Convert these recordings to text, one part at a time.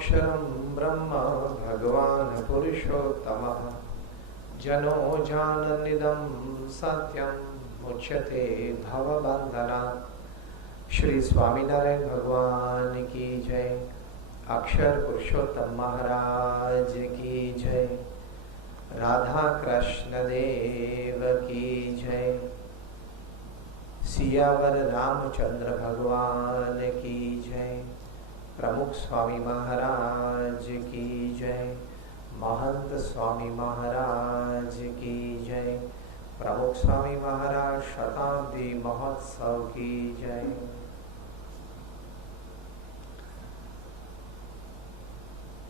Aksharam Brahma Bhagavan Purushottamah Jano Jananidam Satyam Muchyate Bhava Bandhana. Shri Swaminarayan Bhagwan ki jai. Akshar Purushottam Maharaj ki jai. Radha Krishna Dev ki jai. Siyavar Ramchandra भगवान की जय. प्रमुख स्वामी महाराज की जय. महंत स्वामी महाराज की जय. प्रमुख स्वामी महाराज शताब्दी महोत्सव की जय.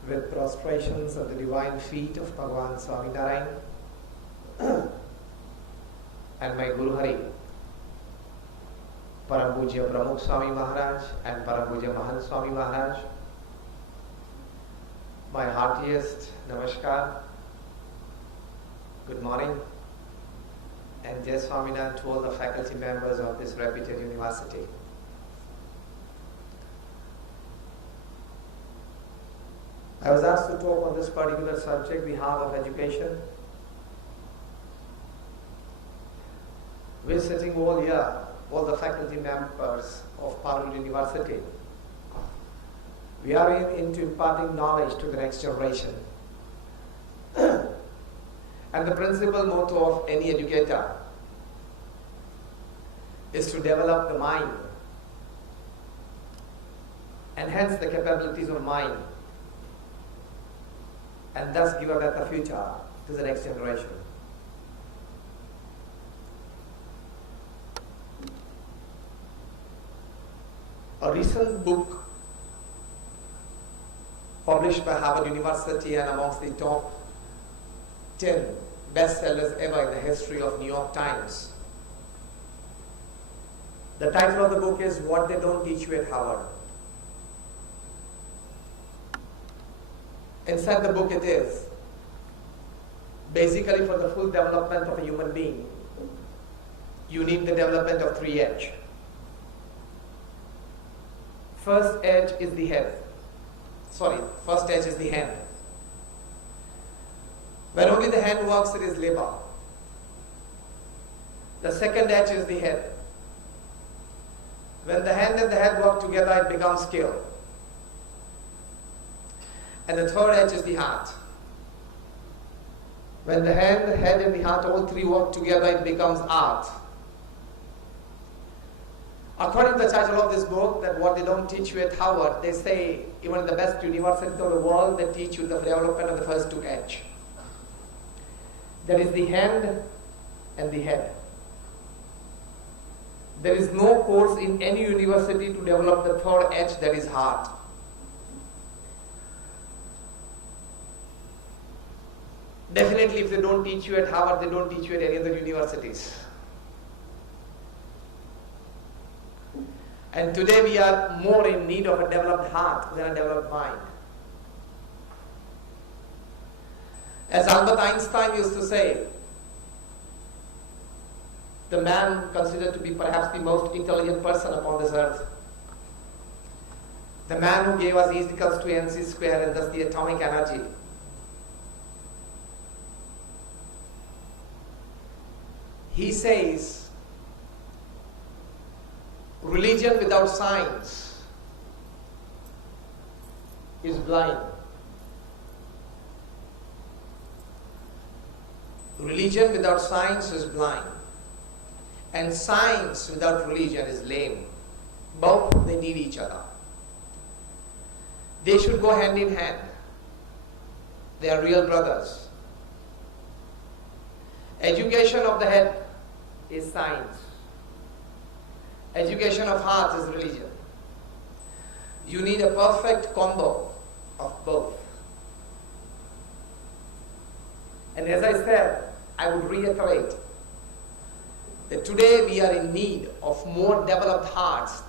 With prostrations at the divine feet of Bhagavan Swaminarayan and my Guru Hari, Param Pujya Pramukh Swami Maharaj and Param Pujya Mahant Swami Maharaj, my heartiest namaskar, good morning, and Jai Swaminarayan to all the faculty members of this reputed university. I was asked to talk on this particular subject, behalf of education. We're sitting all here, all the faculty members of Parul University. We are into imparting knowledge to the next generation. And the principal motto of any educator is to develop the mind, enhance the capabilities of mind, and thus give a better future to the next generation. A recent book published by Harvard University and amongst the top 10 bestsellers ever in the history of New York Times. The title of the book is What They Don't Teach You at Harvard. Inside the book it is, basically for the full development of a human being, you need the development of 3 H. First edge is the head. First edge is the hand. When only the hand works, it is labor. The second edge is the head. When the hand and the head work together, it becomes skill. And the third edge is the heart. When the hand, the head, and the heart, all three work together, it becomes art. According to the title of this book, that what they don't teach you at Harvard, they say even in the best universities of the world, they teach you the development of the first 2 H. That is the hand and the head. There is no course in any university to develop the third H, that is heart. Definitely, if they don't teach you at Harvard, they don't teach you at any other universities. And today we are more in need of a developed heart than a developed mind. As Albert Einstein used to say, the man considered to be perhaps the most intelligent person upon this earth, the man who gave us E is equals to mc square and thus the atomic energy, he says, religion without science is blind. Religion without science is blind. And science without religion is lame. Both, they need each other. They should go hand in hand. They are real brothers. Education of the head is science. Education of heart is religion. You need a perfect combo of both. And as I said, I would reiterate that today we are in need of more developed hearts.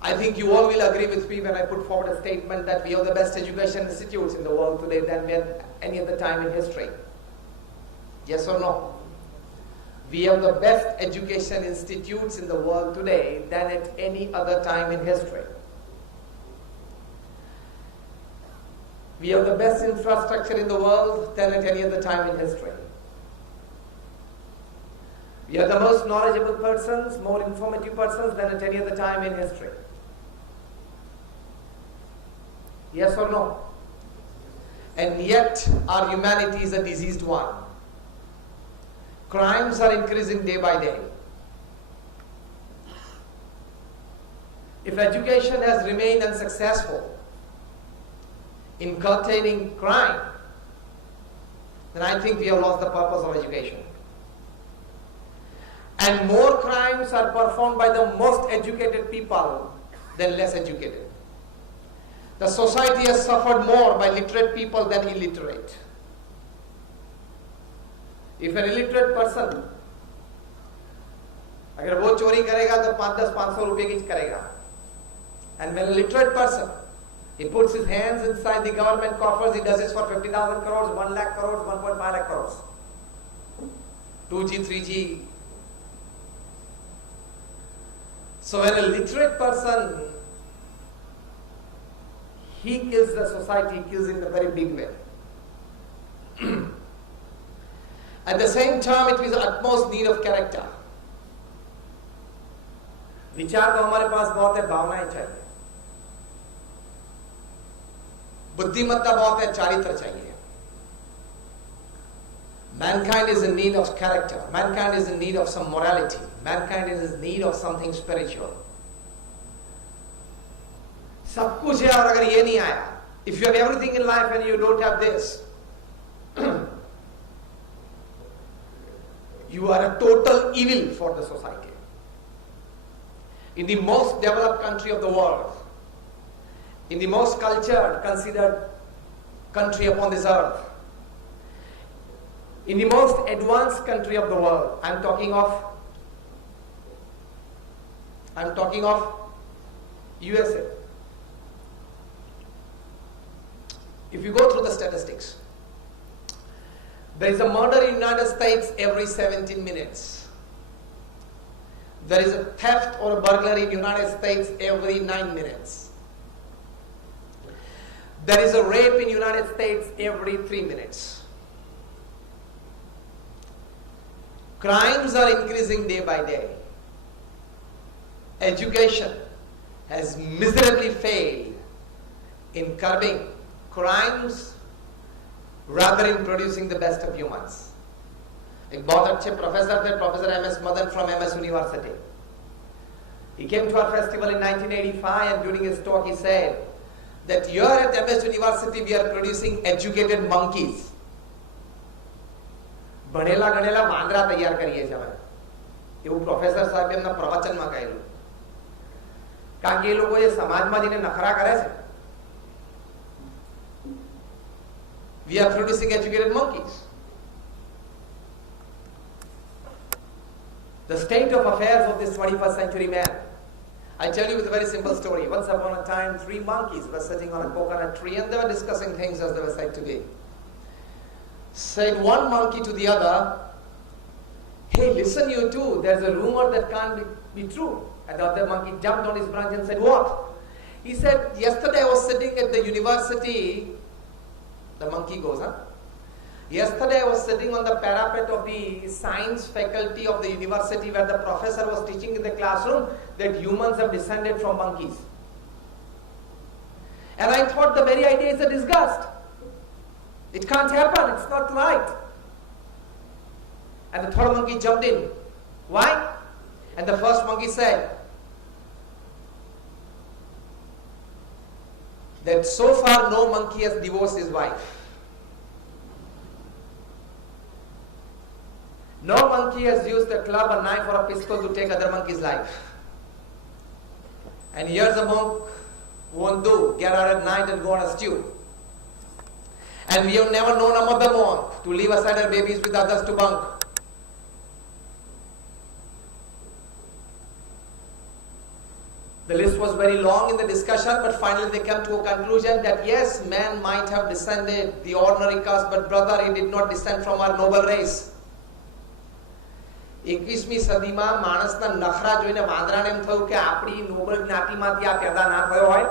I think you all will agree with me when I put forward a statement that we have the best education institutes in the world today than we had any other time in history. Yes or no? We have the best education institutes in the world today than at any other time in history. We have the best infrastructure in the world than at any other time in history. We are the most knowledgeable persons, more informative persons than at any other time in history. Yes or no? And yet our humanity is a diseased one. Crimes are increasing day by day. If education has remained unsuccessful in curtailing crime, then I think we have lost the purpose of education. And more crimes are performed by the most educated people than less educated. The society has suffered more by literate people than illiterate. If an illiterate person, अगर वो चोरी करेगा तो 500 रुपए की करेगा. And when a literate person, he puts his hands inside the government coffers, he does it for 50,000 crores, 1 lakh crores, 1.5 lakh crores. 2G, 3G. So when a literate person, he kills the society, he kills in a very big way. At the same time, it is the utmost need of character. विचार तो हमारे पास बहुत है, भावनाएं चाहिए. बुद्धिमत्ता बहुत है, चारित्र चाहिए. Mankind is in need of character. Mankind is in need of some morality. Mankind is in need of something spiritual. सब कुछ है और अगर ये नहीं आया, if you have everything in life and you don't have this, you are a total evil for the society. In the most developed country of the world, in the most cultured, considered country upon this earth, in the most advanced country of the world, I'm talking of USA. If you go through the statistics, there is a murder in the United States every 17 minutes. There is a theft or a burglary in the United States every 9 minutes. There is a rape in the United States every 3 minutes. Crimes are increasing day by day. Education has miserably failed in curbing crimes rather in producing the best of humans. एक बहुत अच्छे professor थे, professor MS Madan from MS University. He came to our festival in 1985 and during his talk he said that here at MS University we are producing educated monkeys. ભણેલા ગણેલા વાંદરા તૈયાર કરીએ છીએ અમે. એવું પ્રોફેસર સાહેબ એમના પ્રવચનમાં કહેલું. કારણ કે એ લોકો જે સમાજમાં જઈને નખરા કરે છે, we are producing educated monkeys. The state of affairs of this 21st century man. I tell you with a very simple story. Once upon a time, 3 monkeys were sitting on a coconut tree and they were discussing things as they were said to be. Said one monkey to the other, hey, listen you two, there's a rumor that can't be true. And the other monkey jumped on his branch and said, what? He said, yesterday I was sitting at the university. The monkey goes, huh? Yesterday I was sitting on the parapet of the science faculty of the university where the professor was teaching in the classroom that humans have descended from monkeys. And I thought the very idea is a disgust. It can't happen, it's not right. And the third monkey jumped in. Why? And the first monkey said that so far no monkey has divorced his wife. No monkey has used a club, a knife or a pistol to take other monkey's life. And here's a monk who won't get out at night and go on a stew. And we have never known a mother monk to leave aside her babies with others to bunk. The list was very long in the discussion, but finally they came to a conclusion that yes, man might have descended the ordinary caste, but brother, he did not descend from our noble race. 21મી સદીમાં માણસના નખરા જોઈને વાંદરાને એમ થયું કે આપણી Nobel જ્ઞાતિમાંથી આ પેદા ના થયો હોય,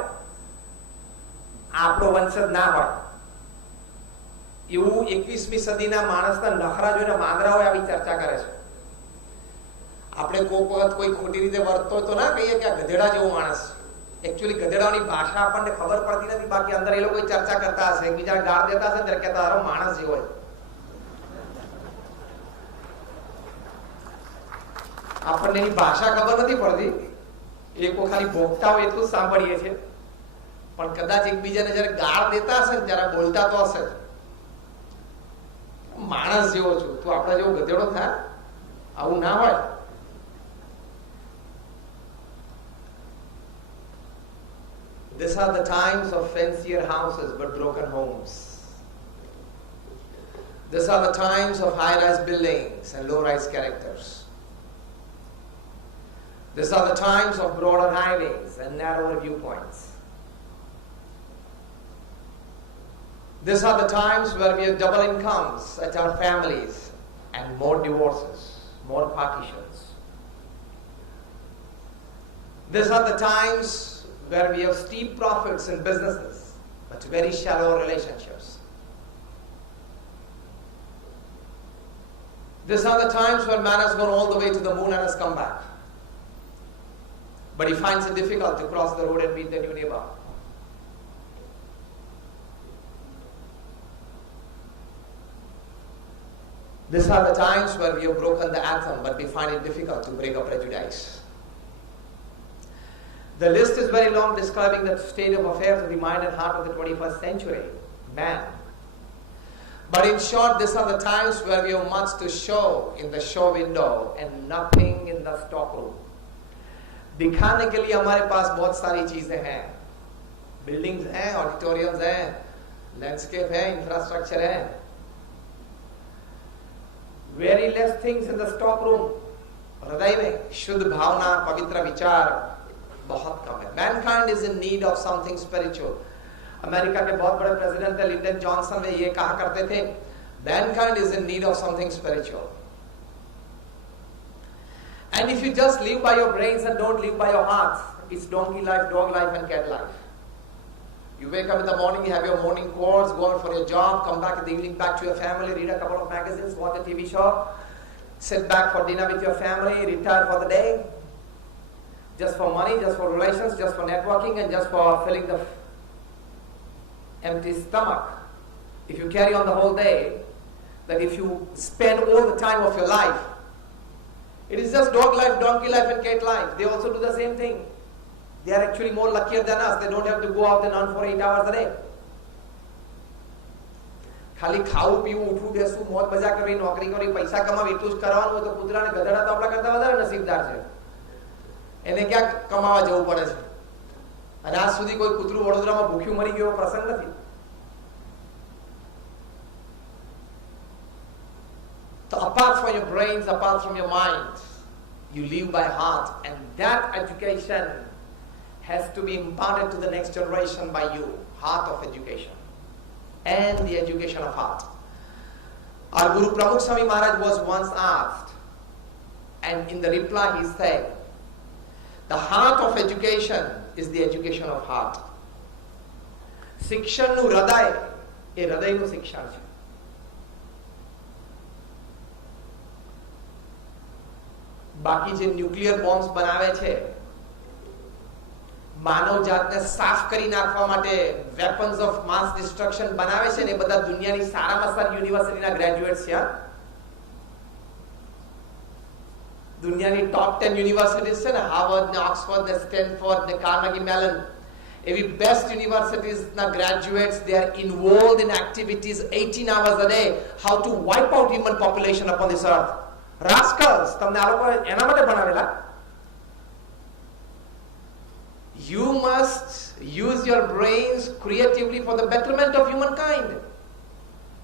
આપણો વંશજ ના હોય. એવું 21મી સદીના માણસના નખરા જોઈને માંદરાઓ આવી ચર્ચા કરે છે. આપણે કોઈક વખત કોઈ ખોટી રીતે વર્તતો તો ના કહીએ કે આ ગધેડા જેવો માણસ. એકચ્યુઅલી ગધેડાની ભાષા આપણને ખબર પડતી નથી, બાકી અંદર એ લોકો ચર્ચા કરતા હશે, એકબીજા ગાળ દેતા હશે ત્યારે કહેતા હારો માણસ જેવો હોય. આપણને એની ભાષા ખબર નથી પડતી, એ લોકો ખાલી ભોગતા હોય એટલું જ સાંભળીએ છીએ. પણ કદાચ એકબીજાને જયારે ગાળ દેતા હશે ને ત્યારે બોલતા તો હશે માણસ જેવો છું, તું આપણા જેવો ગધેડો થાય, આવું ના હોય. These are the times of fancier houses but broken homes. These are the times of high-rise buildings and low-rise characters. These are the times of broader highways and narrower viewpoints. These are the times where we have double incomes at our families and more divorces, more partitions. These are the times where we have steep profits in businesses but very shallow relationships. These are the times where man has gone all the way to the moon and has come back, but he finds it difficult to cross the road and meet the new neighbor. These are the times where we have broken the atom, but we find it difficult to break up prejudice. The list is very long, describing the state of affairs of the mind and heart of the 21st century, man. But in short, these are the times where we have much to show in the show window and nothing in the stock room. दिखाने के लिए हमारे पास बहुत सारी चीजें हैं, buildings हैं, auditoriums हैं, लैंडस्केप है, इंफ्रास्ट्रक्चर है. Very less things in the stock room. हृदय में शुद्ध भावना, पवित्र विचार बहुत कम है. Mankind is in need of something spiritual. America के बहुत बड़े प्रेसिडेंट थे लिंडन जॉनसन, वे ये कहा करते थे, mankind is in need of something spiritual. And if you just live by your brains and don't live by your hearts, it's donkey life, dog life and cat life. You wake up in the morning, you have your morning course, go out for your job, come back in the evening, back to your family, read a couple of magazines, watch a TV show, sit back for dinner with your family, retire for the day, just for money, just for relations, just for networking, and just for filling the empty stomach. If you carry on the whole day, that if you spend all the time of your life, it is just dog life, donkey life, and cat life. They also do the same thing. They are actually more luckier than us. They don't have to go out and earn for 8 hours a day. ખાલી ખાવું પીવું ઉઠવું બેસવું મોજ મજા કરવી નોકરી કરવી પૈસા કમાવી એટલું જ કરવાનું હોય તો કૂતરા ને ગધેડા તો આપણા કરતા વધારે નસીબદાર છે. એને ક્યાં કમાવા જવું પડે છે? અને આજ સુધી કોઈ કૂતરું વડોદરામાં ભૂખ્યું મરી ગયો પ્રસંગ નથી. So apart from your brains, apart from your mind, you live by heart, and that education has to be imparted to the next generation by you. Heart of education and the education of heart. Our Guru Pramukh Swami Maharaj was once asked, and in the reply he said, the heart of education is the education of heart. શિક્ષણનું હૃદય એ હૃદયનું શિક્ષણ છે. બાકી જે nuclear bombs બનાવે છે, માનવ જાતને સાફ કરી નાખવા માટે વેપન્સ ઓફ માસ ડિસ્ટ્રક્શન બનાવે છે ને એ બધા દુનિયાની સારામાં સારી યુનિવર્સિટીના ગ્રેજ્યુએટ્સ છે. દુનિયાની ટોપ 10 યુનિવર્સિટીઝ છે ને, હાર્વર્ડ ને ઓક્સફર્ડ ને સ્ટેનફોર્ડ ને કાર્નેગી મેલન, એવી બેસ્ટ યુનિવર્સિટીઝના graduates, they are involved in activities 18 hours a day, how to wipe out human population upon this earth. Rascals, તમને આ લોકો એના માટે ભણાવેલા? You must use your brains creatively for the betterment of humankind.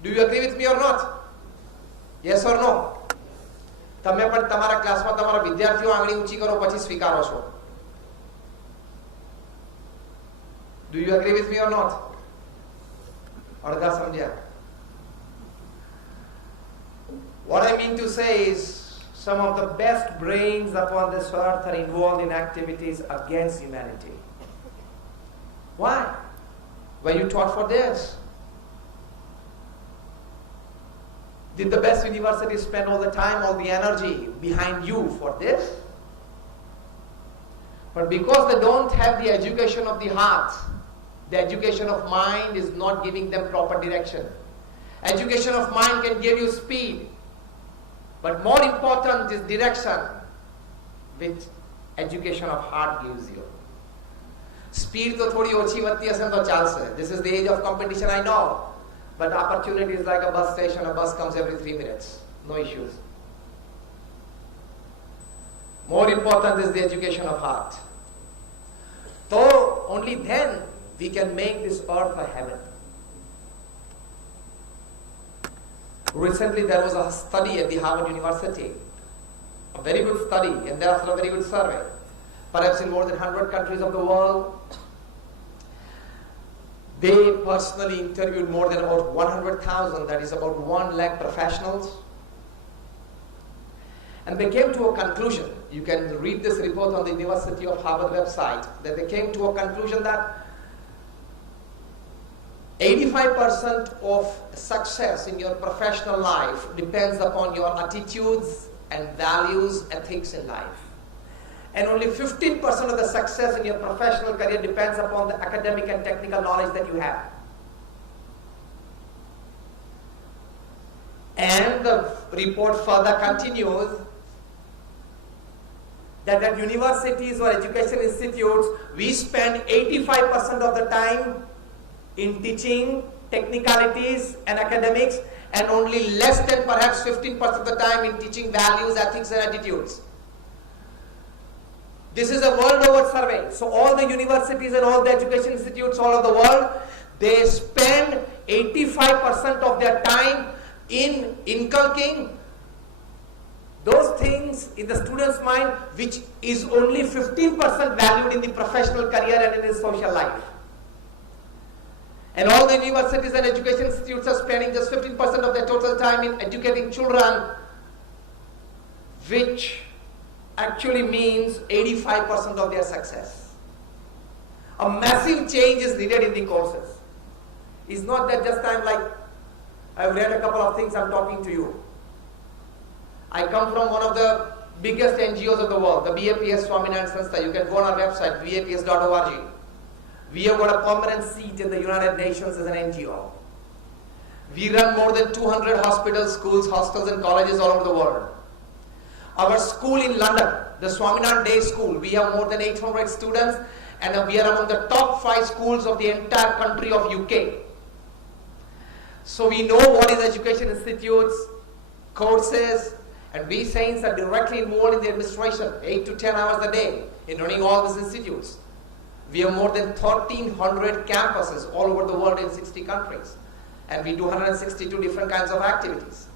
Do you agree with me or not? Yes or no? તમે પણ તમારા ક્લાસમાં તમારા વિદ્યાર્થીઓ આંગળી ઊંચી કરો પછી સ્વીકારો છો. Do you agree with me or not? અડધા સમજ્યા? What I mean to say is, some of the best brains upon this earth are involved in activities against humanity. Why? Were you taught for this? Did the best universities spend all the time, all the energy behind you for this? But because they don't have the education of the heart, the education of mind is not giving them proper direction. Education of mind can give you speed, but more important is direction, which education of heart gives you. Speed to thodi ochi vatti hase to chalse. This is the age of competition, I know. But opportunity is like a bus station. A bus comes every 3 minutes. No issues. More important is the education of heart. So only then we can make this earth a heaven. Recently there was a study at the Harvard University. A very good study, and thereafter a very good survey. Perhaps in more than 100 countries of the world. They personally interviewed more than about 100,000, that is about 1 lakh professionals. And they came to a conclusion. You can read this report on the University of Harvard website. That they came to a conclusion that 85% of success in your professional life depends upon your attitudes and values, ethics in life. And only 15% of the success in your professional career depends upon the academic and technical knowledge that you have. And the report further continues that at universities or education institutes, we spend 85% of the time in teaching technicalities and academics, and only less than perhaps 15% of the time in teaching values, ethics and attitudes. This is a world over survey. So all the universities and all the education institutes all over the world, they spend 85% of their time in inculcating those things in the student's mind which is only 15% valued in the professional career and in his social life. And all the universities and education institutes are spending just 15% of their total time in educating children, which actually means 85% of their success. A massive change is needed in the courses. It's not that just I've read a couple of things, I'm talking to you. I come from one of the biggest NGOs of the world, the Gyanvatsal swami. You can go on our website, vaps.org. We have got a permanent seat in the United Nations as an NGO. We run more than 200 hospitals, schools, hostels and colleges all over the world. Our school in London, the Swaminarayan Day School, we have more than 800 students, and we are among the top 5 schools of the entire country of UK. So we know what is education institutes, courses, and we saints are directly involved in the administration, 8 to 10 hours a day in running all these institutes. We have more than 1,300 campuses all over the world in 60 countries, and we do 162 different kinds of activities.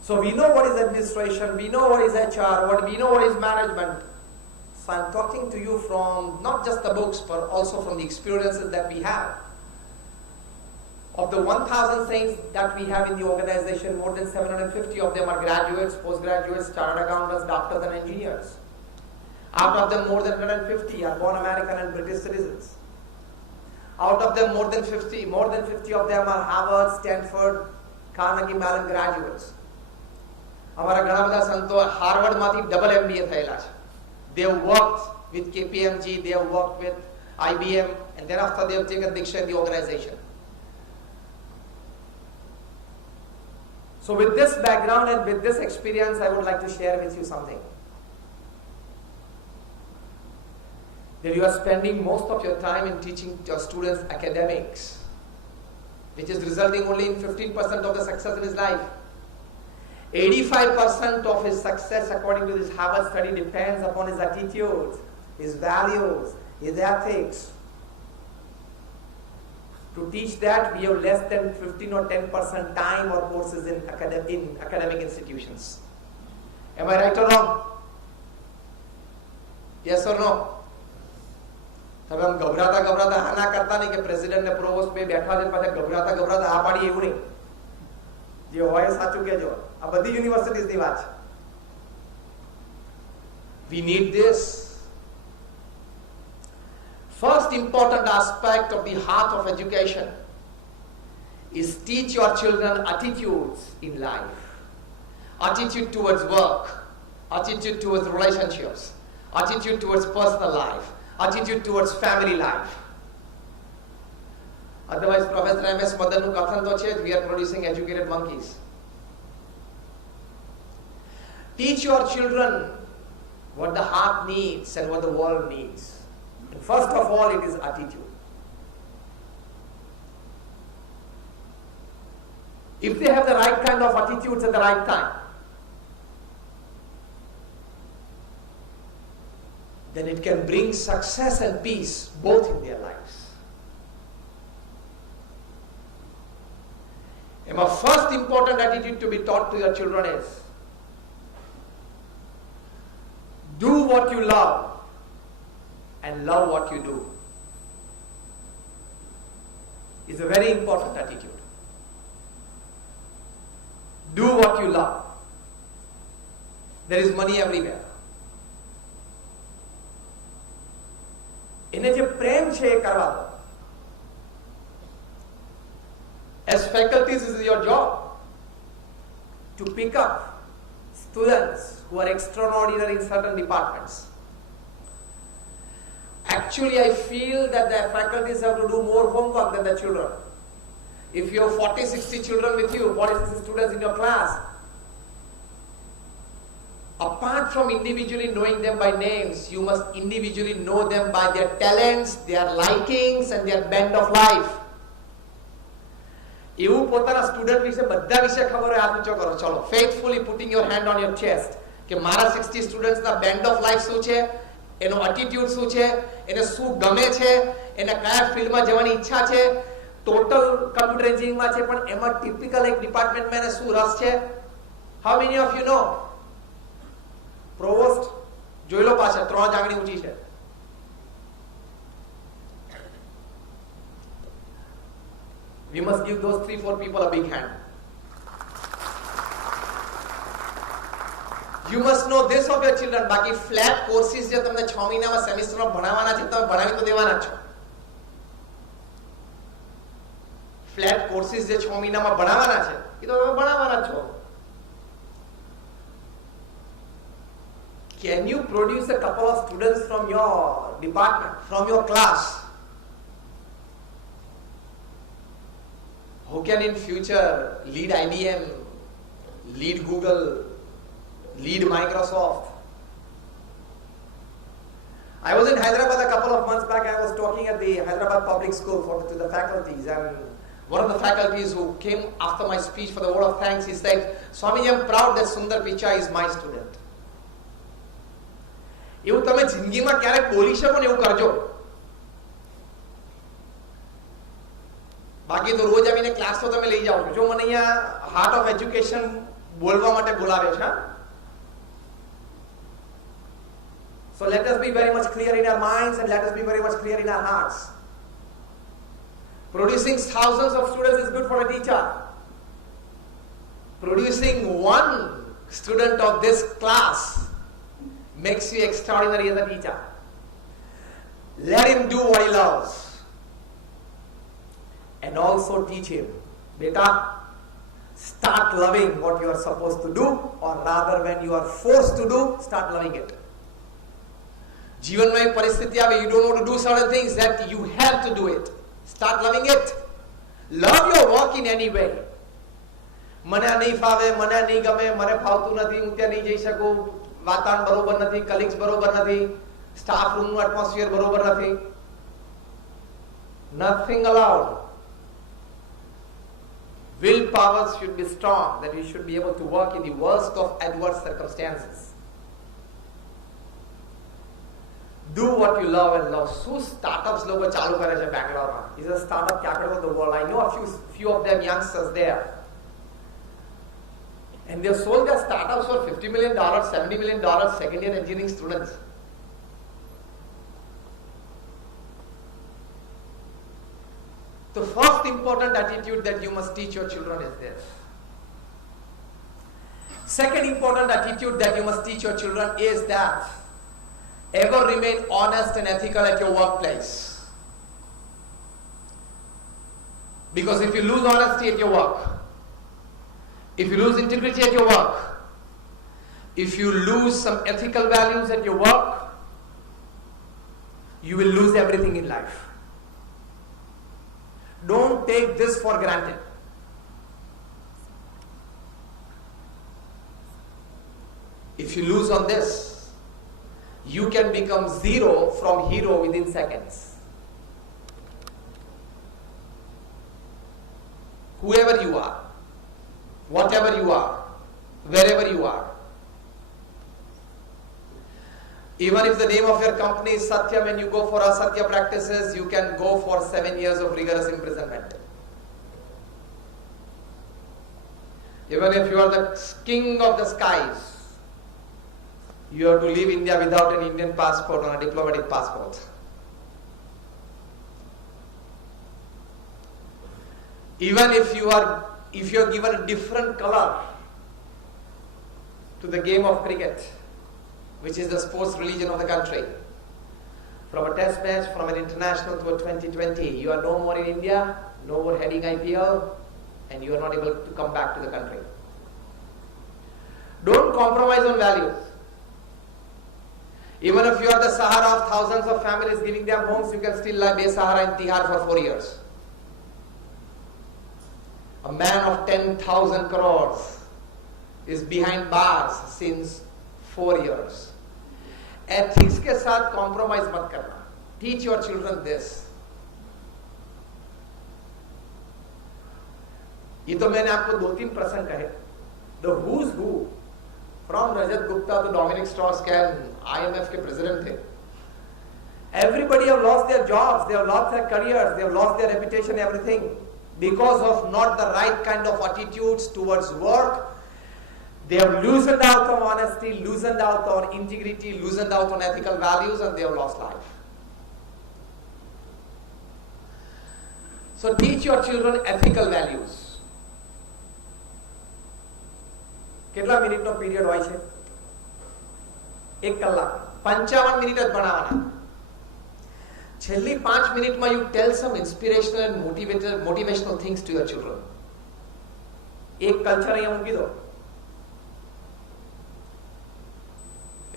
So we know what is administration, we know what is HR, we know what is management. So I'm talking to you from not just the books, but also from the experiences that we have. Of the 1,000 saints that we have in the organization, more than 750 of them are graduates, postgraduates, chartered accountants, doctors and engineers. Out of them, more than 150 are born American and British citizens. Out of them, more than 50 of them are Harvard, Stanford, Carnegie Mellon graduates. અમારા ઘણા બધા સંતો હાર્વર્ડમાંથી double MBA થયેલા છે. They have worked with KPMG, they have worked with IBM, and then after they have taken Diksha in the organization. So with this background and with this experience, I would like to share with you something. That you are spending most of your time in teaching your students academics, which is resulting only in 15% of the success in his life. 85% of his success, according to this Harvard study, depends upon his attitudes, his values, his ethics. To teach that, we have less than 15 or 10% time or courses in academic institutions. Am I right or wrong? Yes or no? તમે આમ ગભરાતા ગભરાતા હા ના કરતા નહીં કે president ને provost બે બેઠા છે પાછા ગભરાતા ગભરાતા હા પાડી એવું નહીં. જે હોય સાચું કહેજો. આ બધી યુનિવર્સિટીઝની વાત છે. We need this. First important aspect of the heart of education is teach your children attitudes in life. Attitude towards work, attitude towards relationships, attitude towards personal life, attitude towards family life. Otherwise, Professor M.S. Madannu Kathan to છે, we are producing educated monkeys. Teach your children what the heart needs and what the world needs. And first of all, it is attitude. If they have the right kind of attitudes at the right time, then it can bring success and peace both in their lives. And my first important attitude to be taught to your children is, do what you love and love what you do. It's a very important attitude. Do what you love. There is money everywhere. એને જે પ્રેમ છે એ કરવા દો. As faculties, it is your job to pick up students who are extraordinary in certain departments. Actually, I feel that the faculties have to do more homework than the children. If you have 40, 60 children with you, 40, 60 students in your class, apart from individually knowing them by names, you must individually know them by their talents, their likings and their bent of life. એવું પોતાના student વિશે બધા વિશે ખબર હોય, હાથ ઊંચો કરો. ચલો, faithfully putting your hand on your chest કે મારા 60 સ્ટુડન્ટ્સ ના bent of life શું છે, એનો attitude શું છે, એને શું ગમે છે, એને કયા ફિલ્ડમાં જવાની ઈચ્છા છે, ટોટલ કમ્પ્યુટર એન્જિનિયરિંગ માં છે પણ એમાં ટિપિકલ એક ડિપાર્ટમેન્ટમાં એને શું રસ છે. How many of you know? Provost, જોઈ લો પાછા 3 આંગળી ઊંચી છે. We must give those 3-4 people a big hand. You must know this of your children. બાકી flat courses જે તમને 6 મહિનામાં સેમેસ્ટરમાં ભણાવવાના છે, તમે ભણાવી તો દેવાના છો. Flat courses જે 6 મહિનામાં ભણાવવાના છે, એ તો તમે ભણાવવાના છો. Can you produce a couple of students from your department, from your class, who can in future lead IBM, lead Google, lead Microsoft? I was in Hyderabad a couple of months back. I was talking at the Hyderabad Public School to the faculties, and one of the faculties who came after my speech for the word of thanks, he said, "Swami, I am proud that Sundar Pichai is my student." એવું તમે જિંદગીમાં ક્યારેક બોલી શકો ને એવું કરજો. બાકી તો રોજ આવીને ક્લાસ તો તમે લઈ જાઓ. જો મને અહીંયા હાર્ટ ઓફ એજ્યુકેશન બોલવા માટે બોલાવ્યો છે. So let us be very much clear in our minds and let us be very much clear in our hearts. Producing thousands of students is good for a teacher. Producing one student of this class makes you extraordinary as a teacher. Let him do what he loves. And also teach him, beta, start loving what you are supposed to do, or rather when you are forced to do, start loving it. જીવનમાં એક પરિસ્થિતિ આવે, you don't know to do certain things, that you have to do it. Start loving it. Love your work in any way. મને આ નહીં ફાવે, મને આ નહીં ગમે, મને ફાવતું નથી, હું ત્યાં નહીં જઈ શકું, વાતાવરણ બરોબર નથી, કલીગ્સ બરોબર નથી, સ્ટાફ રૂમનું એટમોસ્ફિયર બરોબર નથી. Nothing allowed. Willpower should be strong, that you should be able to work in the worst of adverse circumstances. Do what you love and love. શું startups લોકો ચાલુ કરે છે બેંગ્લોરમાં? Is a startup capital of the world. I know a few of them youngsters there. And they have sold their startups for $50 million, $70 million, second-year engineering students. The first important attitude that you must teach your children is this. Second important attitude that you must teach your children is that ever remain honest and ethical at your workplace. Because if you lose honesty at your work, if you lose integrity at your work, if you lose some ethical values at your work, you will lose everything in life. Don't take this for granted. If you lose on this, you can become zero from hero within seconds. Whoever you are, whatever you are, wherever you are. Even if the name of your company is Satyam and you go for Asatya practices, you can go for 7 years of rigorous imprisonment. Even if you are the king of the skies, you have to leave India without an Indian passport or a diplomatic passport. Even if you are given a different color to the game of cricket, which is the sports religion of the country, from a test match, from an international to a 2020, you are no more in India, no more heading IPL, and you are not able to come back to the country. Don't compromise on values. Even if you are the Sahara of thousands of families giving them homes, you can still lie Sahara in Tihar for 4 years. A man of 10,000 crores is behind bars since 4 years. Ethics के साथ compromise मत करना. Teach your children this. ये तो मैंने आपको 2-3 प्रसंग कहे. The who's who, from Rajat Gupta to Dominic Strauss-Kahn, IMF के president थे. Everybody have lost their jobs, they have lost their careers, they have lost their reputation, everything, because of not the right kind of attitudes towards work. They have loosened out on honesty, loosened out on integrity, loosened out on ethical values, and they have lost life. So teach your children ethical values. કેટલા મિનિટનો period હોય છે? 1 કલાક. 55 minute જ ભણાવવાના. છેલ્લી 5 મિનિટમાં you tell some inspirational and motivational things to your children. એક culture અહીંયા મૂકી દો.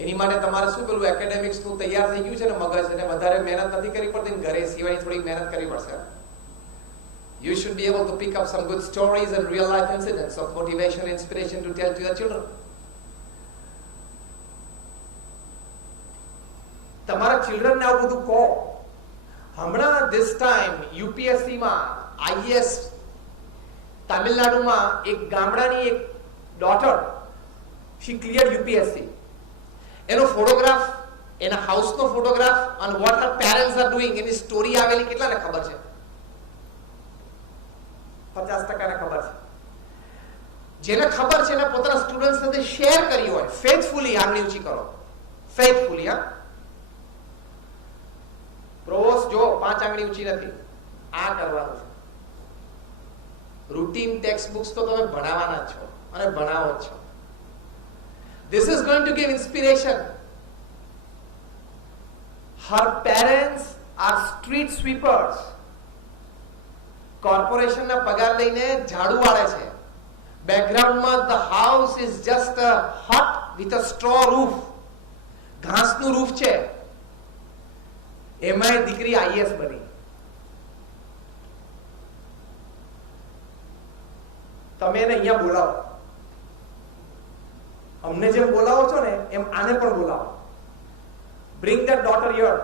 એની માટે તમારે શું પેલું એકેડેમિક્સ નું તૈયાર થઈ ગયું છે ને મગજ, અને વધારે મહેનત નથી કરવી પડતી, ઘરે સિવાય થોડી મહેનત કરવી પડશે. You should be able to pick up some good stories and real life incidents of motivation and inspiration to tell to your children. તમારા children ને આવું બધું કહો. હમણાં this time UPSC માં IAS તમિલનાડુમાં એક ગામડાની એક daughter, she cleared UPSC. એનો ફોટોગ્રાફ, એના હાઉસનો photograph and what her parents are doing એની સ્ટોરી આવેલી કેટલાને ખબર છે? 50% ને ખબર છે. જેને ખબર છે એને પોતાના સ્ટુડન્ટ સાથે શેર કરી હોય, ફેથફુલી આંગળી ઊંચી કરો, ફેથફુલી. હા, પ્રોવોસ જો 5 આંગળી ઊંચી નથી, આ કરવાનું છે. રૂટીન ટેક્સ્ટ બુક્સ તો તમે ભણાવવાના જ છો અને ભણાવો જ છો. This is going to give inspiration. Her parents are street sweepers. Corporation ના પગાર લઈને ઝાડુ વાળે છે. બેકગ્રાઉન્ડમાં the house is just a hut with a straw roof. ઘાસનું રૂફ છે. એમાંય દીકરી IAS બની. તમે એને અહીંયા બોલાવો. અમને જેમ બોલાવો છો ને એમ આને પણ બોલાવો. Bring that daughter here.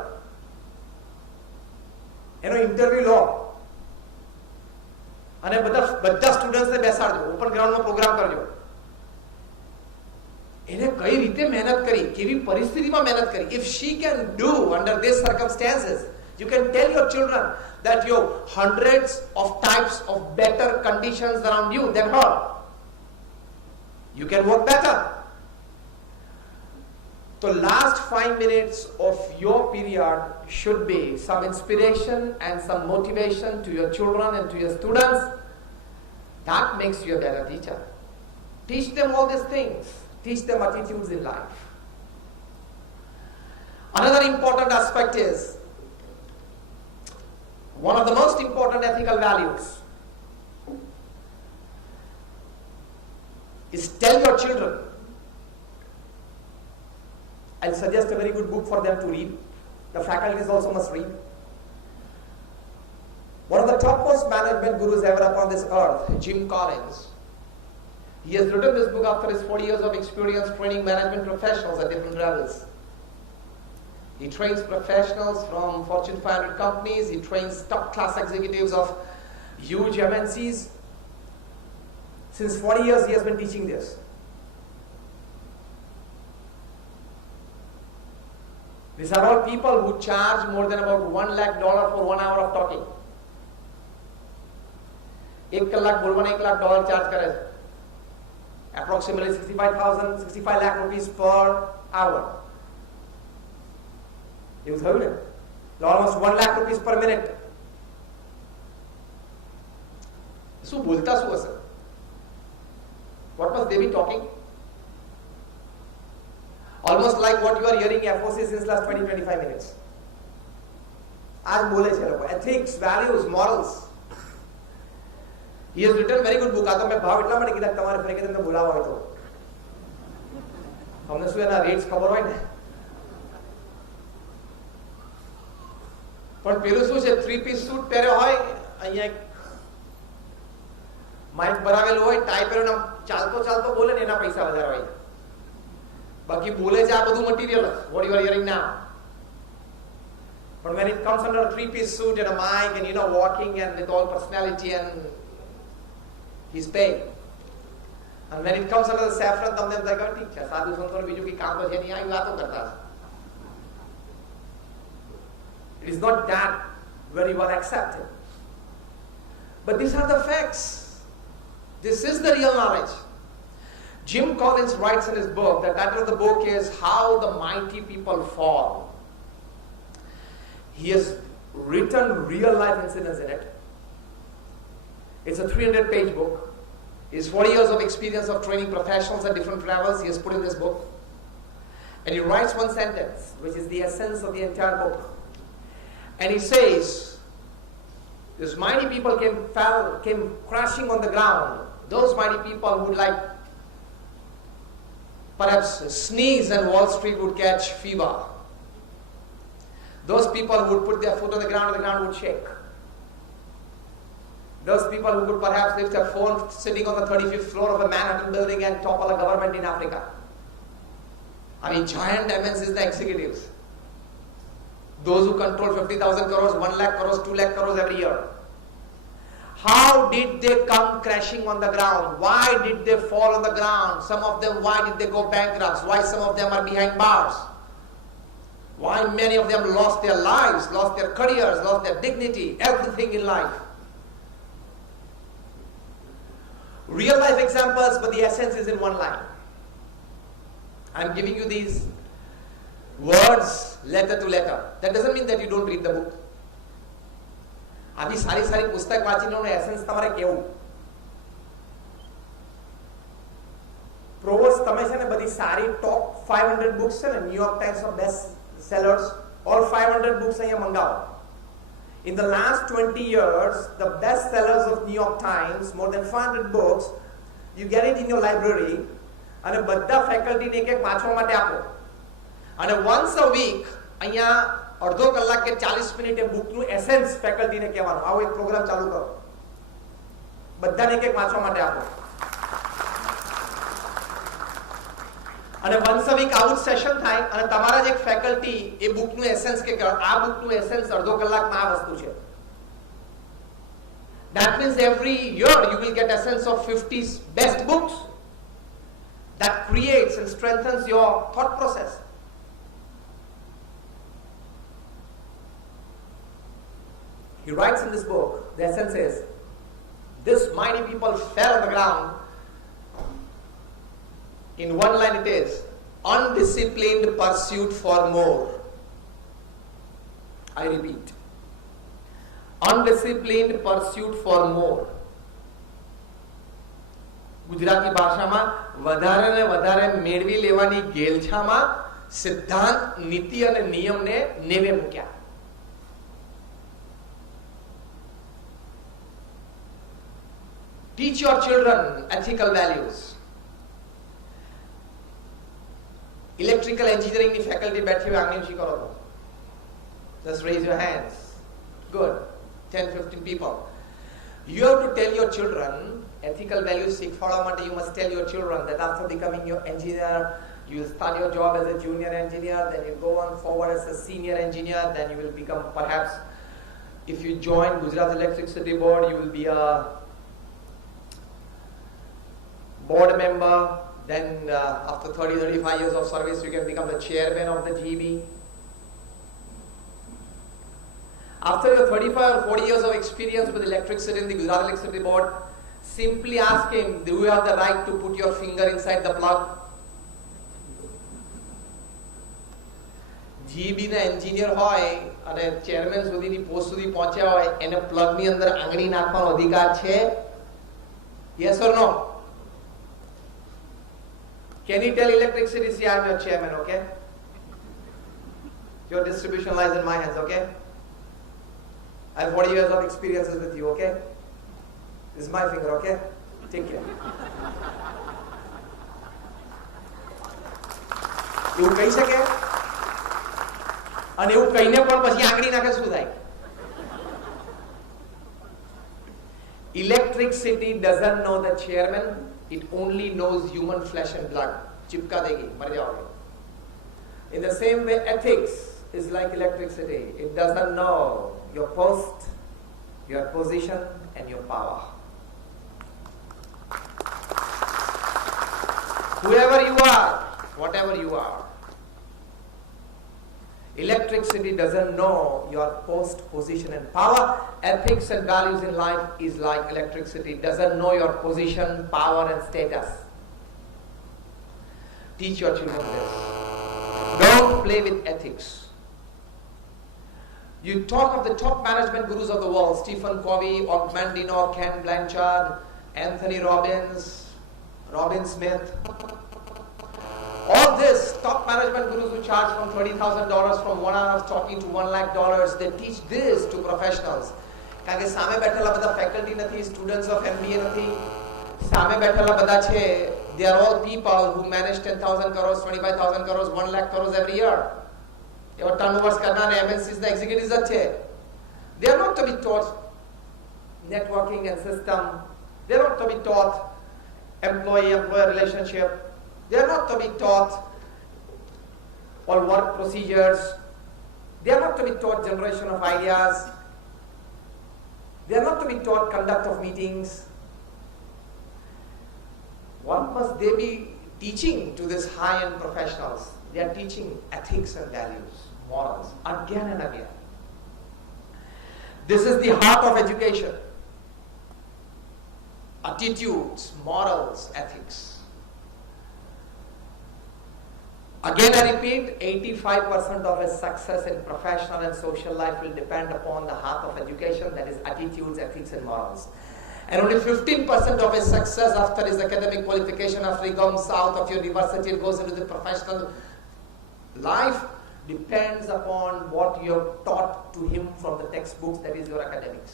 એનો ઇન્ટરવ્યુ લો અને બધા સ્ટુડન્ટ્સ ને બેસાડજો, ઓપન ગ્રાઉન્ડમાં પ્રોગ્રામ કરજો. એને કઈ રીતે મહેનત કરી, કેવી પરિસ્થિતિમાં મહેનત કરી. If she can do under these circumstances, you can tell your children that you have hundreds of types of better conditions around you than her. You can work better. So last 5 minutes of your period should be some inspiration and some motivation to your children and to your students. That makes you a better teacher. Teach them all these things. Teach them attitudes in life. Another important aspect is, one of the most important ethical values is tell your children. I'll suggest a very good book for them to read. The faculties also must read. One of the topmost management gurus ever upon this earth, Jim Collins, he has written this book after his 40 years of experience training management professionals at different levels. He trains professionals from Fortune 500 companies. He trains top class executives of huge MNCs. Since 40 years, he has been teaching this. These are all people who charge more than about $1 lakh for 1 hour of talking. 1 कलाक बोलवाना $1 lakh charge करे. Approximately 65 lakh rupees per hour. You heard it? Almost 1 lakh rupees per minute. So बोलता सु असर. What must they be talking? Almost like what you are hearing FOC since last 20-25 minutes. आज बोले छे लोग ethics, values, morals. He has written very good book. आ तो मैं भाव इतना मैंने किया तुम्हारे फ्रेंड के तुमने बुलावा है तो हमने सुना ना रेट्स खबर હોય ને પણ પેલું શું છે 3-piece સૂટ પહેર્યો હોય અહીંયા માઇક ભરાવેલું હોય ટાઈ પહેર્યો ને ચાલતો ચાલતો બોલે ને એના પૈસા વધારે હોય બાકી બોલે છે આ બધું material what you are hearing now. But when it comes under a 3-piece suit and a mic and walking and with all personality and he's paid. And when it comes under the saffron, તમને એમ થાય કે ઠીક છે સાધુ સંતોને બીજું કઈ કામ તો છે નહીં આ વાતો કરતા છે. It is not that very well accepted. But these are the facts. This is the real knowledge. Jim Collins writes in his book, the title of the book is How the Mighty People Fall. He has written real life incidents in it. It's a 300-page book. His 40 years of experience of training professionals at different levels, he has put in this book. And he writes one sentence, which is the essence of the entire book. And he says, these mighty people came crashing on the ground. Those mighty people would perhaps sneeze and Wall Street would catch fever. Those people who would put their foot on the ground would shake. Those people who could perhaps lift a phone sitting on the 35th floor of a Manhattan building and topple a government in Africa. I mean, giant MNCs, the executives. Those who control 50,000 crores, 1 lakh crores, 2 lakh crores every year. How did they come crashing on the ground? Why did they fall on the ground? Some of them, why did they go bankrupt? Why some of them are behind bars? Why many of them lost their lives, lost their careers, lost their dignity, everything in life? Real life examples, but the essence is in one line. I'm giving you these words letter to letter. That doesn't mean that you don't read the book. अभी सारी सारी पुस्तक वांचीने उन्हें essence તમારે કેવું પ્રોવર્સ તમે છે ને બધી સારી ટોપ 500 books છે ને New York times of best sellers all 500 books અહીંયા મંગાવો. In the last 20 years, the best sellers of New York Times, more than 500 books, you get it in your library, અને બધા ફેકલ્ટીને એક વાંચવા માટે આપો. અને once a week, અહીંયા અડધો કલાક કે 40 મિનિટ એ બુકનું એસેન્સ ફેકલ્ટીને કહેવાનું આવો એક પ્રોગ્રામ ચાલુ કરો. બધાને એક વાંચવા માટે આપો. અને once a week આવું સેશન થાય અને તમારા જ એક ફેકલ્ટી એ બુકનું એસેન્સ કે આ બુકનું એસેન્સ અડધો કલાકમાં આ વસ્તુ છે. That means every year you will get a sense of 50 best books that creates and strengthens your thought process. He writes in this book, the essence is, this mighty people fell on the ground. In one line it is, undisciplined pursuit for more. I repeat, undisciplined pursuit for more. Gujarati ભાષામાં વધારે ને વધારે મેળવી લેવાની ગેલછામાં સિદ્ધાંત, નીતિ અને નિયમને નેવે મૂક્યા. Teach your children ethical values. Electrical engineering ni faculty बैठे हुए आंगन ची करो तो. Just raise your hands. Good. 10-15 people. You have to tell your children ethical values. You must tell your children that after becoming your engineer, you will start your job as a junior engineer, then you go on forward as a senior engineer, then you will become perhaps, if you join Gujarat Electricity Board, you will be a board member. Then after 30-35 years of service, you can become the chairman of the GB. After your 35 or 40 years of experience with electricity in the Gujarat Electricity Board, simply ask him, do you have the right to put your finger inside the plug? GB na engineer hoy અને chairman સુધીની post સુધી પહોંચ્યા હોય એને plug ની અંદર આંગળી નાખવાનો અધિકાર છે? Yes or no? Can you tell electricity, see, I'm your chairman, okay? Your distribution lies in my hands, okay? I have 40 years of experiences with you, okay? This is my finger, okay? Take care. એવું કહી શકે? અને એવું કહીને પણ પછી આંગળી નાખે શું થાય? Electricity doesn't know the chairman. It only knows human flesh and blood. चिपका देगी, मर जाओगे. In the same way, ethics is like electricity. It doesn't know your post, your position, and your power. Whoever you are, whatever you are, electricity doesn't know your post, position, and power. Ethics and values in life is like electricity. Doesn't know your position, power, and status. Teach your children this. Don't play with ethics. You talk of the top management gurus of the world, Stephen Covey, Og Mandino, Ken Blanchard, Anthony Robbins, Robin Smith. All this top management gurus who charge from $30,000 from 1 hour of talking to $1 lakh, they teach this to professionals. કારણ કે સામે બેઠેલા બધા faculty નથી, students of MBA નથી. સામે બેઠેલા બધા છે, they are all people who manage 10,000 crores, 25,000 crores, 1 lakh crores every year. એવા turnovers કરનારા MNCs ના executives જ છે. They are not to be taught networking and system. They are not to be taught employee-employer relationship. They are not to be taught all work procedures. They are not to be taught generation of ideas. They are not to be taught conduct of meetings. What must they be teaching to these high-end professionals? They are teaching ethics and values, morals, again and again. This is the heart of education. Attitudes, morals, ethics. Again, I repeat, 85% of his success in professional and social life will depend upon the heart of education, that is attitudes, ethics, and morals. And only 15% of his success after his academic qualification, after he comes out of university and goes into the professional life, depends upon what you have taught to him from the textbooks, that is your academics.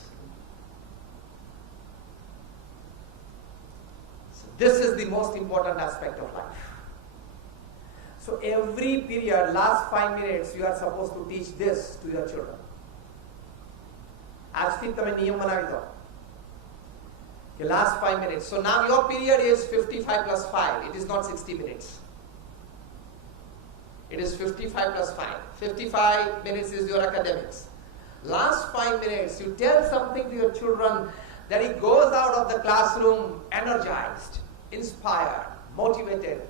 So this is the most important aspect of life. So every period, last 5 minutes, you are supposed to teach this to your children. આજથી તમે નિયમ બનાવી દો કે last 5 minutes. So now your period is 55 plus 5. It is not 60 minutes. It is 55 plus 5. 55 minutes is your academics. Last 5 minutes, you tell something to your children that he goes out of the classroom energized, inspired, motivated,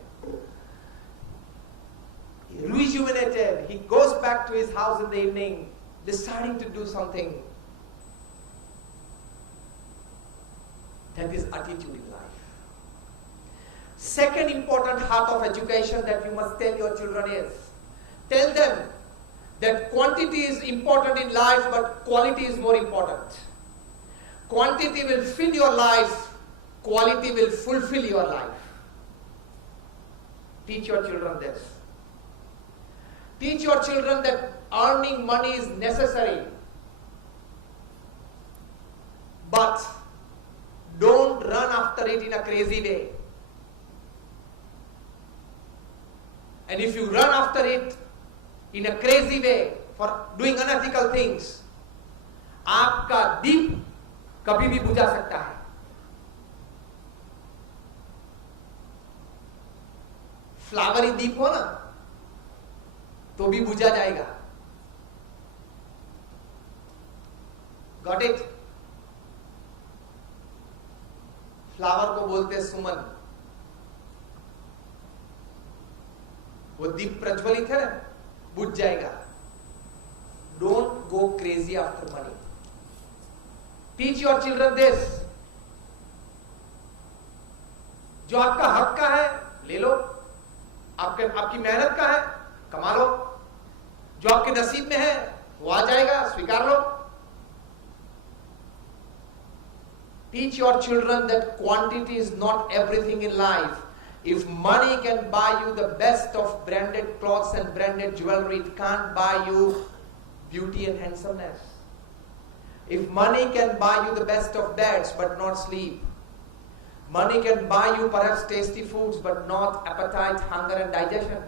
rejuvenated. He goes back to his house in the evening, deciding to do something. That is attitude in life. Second important heart of education that you must tell your children is, tell them that quantity is important in life, but quality is more important. Quantity will fill your life, quality will fulfill your life. Teach your children this. Teach your children that earning money is necessary, but don't run after it in a crazy way. And if you run after it in a crazy way for doing unethical things, आपका दीप कभी भी बुझा सकता है. Flowery दीप हो ना तो भी बुझा जाएगा. Got it? फ्लावर को बोलते हैं सुमन. वो दीप प्रज्वलित है ना, बुझ जाएगा. Don't go crazy after money. Teach your children this. जो आपका हक का है ले लो, आपकी मेहनत का है कमा लो, जो आपके नसीब में है वो आ जाएगा, स्वीकार लो. Teach your children that quantity is not everything in life. If money can buy you the best of branded clothes and branded jewelry, it can't buy you beauty and handsomeness. If money can buy you the best of beds but not sleep, money can buy you perhaps tasty foods but not appetite, hunger and digestion.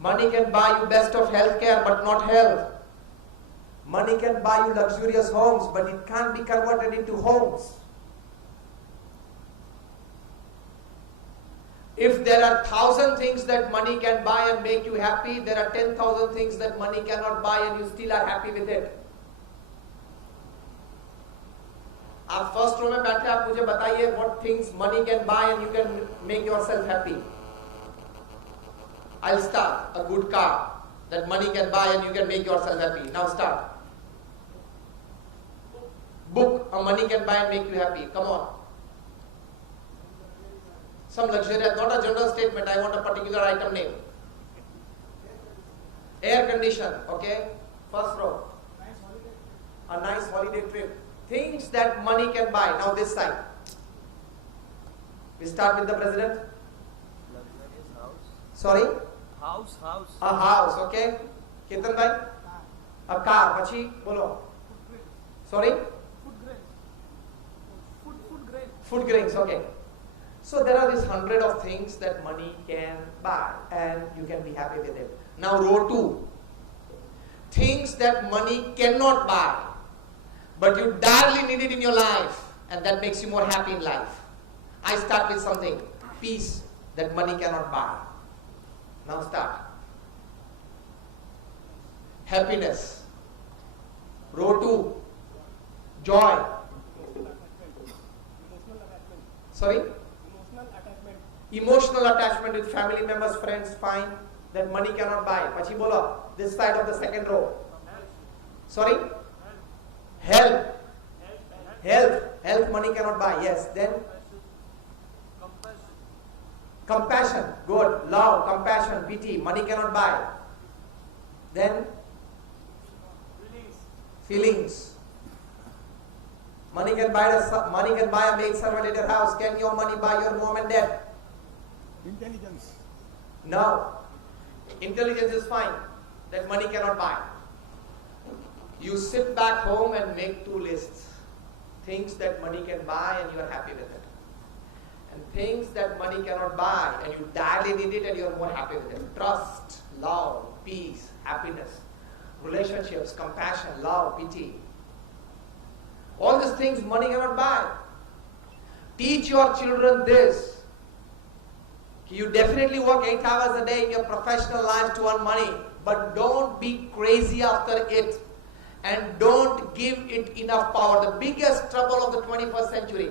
Money can buy you best of health care but not health. Money can buy you luxurious homes, but it can't be converted into homes. If there are 1,000 things that money can buy and make you happy, there are 10,000 things that money cannot buy and you still are happy with it. आप first row में बैठे, आप मुझे बताइए what things money can buy and you can make yourself happy. I'll start. A good car that money can buy and you can make yourself happy. Now start. Book a money can buy and make you happy. Come on. Some luxurious, not a general statement. I want a particular item name. Air condition. Okay. First row. A nice holiday trip. Things that money can buy. Now this side. We start with the president. Luxurious house. Sorry? House. A house, okay. Ketan bhai? A car. Pachi, bolo. Sorry? Food grains, okay. So there are these 100 of things that money can buy and you can be happy with it. Now row 2. Things that money cannot buy, but you direly need it in your life and that makes you more happy in life. I start with something. Peace that money cannot buy. Now start. Happiness. Row 2. Joy. Sorry? Emotional attachment with family members, friends, fine. That money cannot buy. Pachi bola. This side of the second row. Sorry? Health. Health money cannot buy. Yes. Then? Compassion. Good. Love, compassion, pity. Money cannot buy. Then? Feelings. Money can buy a maid servant in your house. Can your money buy your mom and dad? Intelligence. No. Intelligence is fine. That money cannot buy. You sit back home and make 2 lists. Things that money can buy and you are happy with it. And things that money cannot buy and you direly need it and you are more happy with it. Trust, love, peace, happiness, relationships, compassion, love, pity. All these things money cannot buy. Teach your children this. You definitely work 8 hours a day in your professional life to earn money, but don't be crazy after it and don't give it enough power. The biggest trouble of the 21st century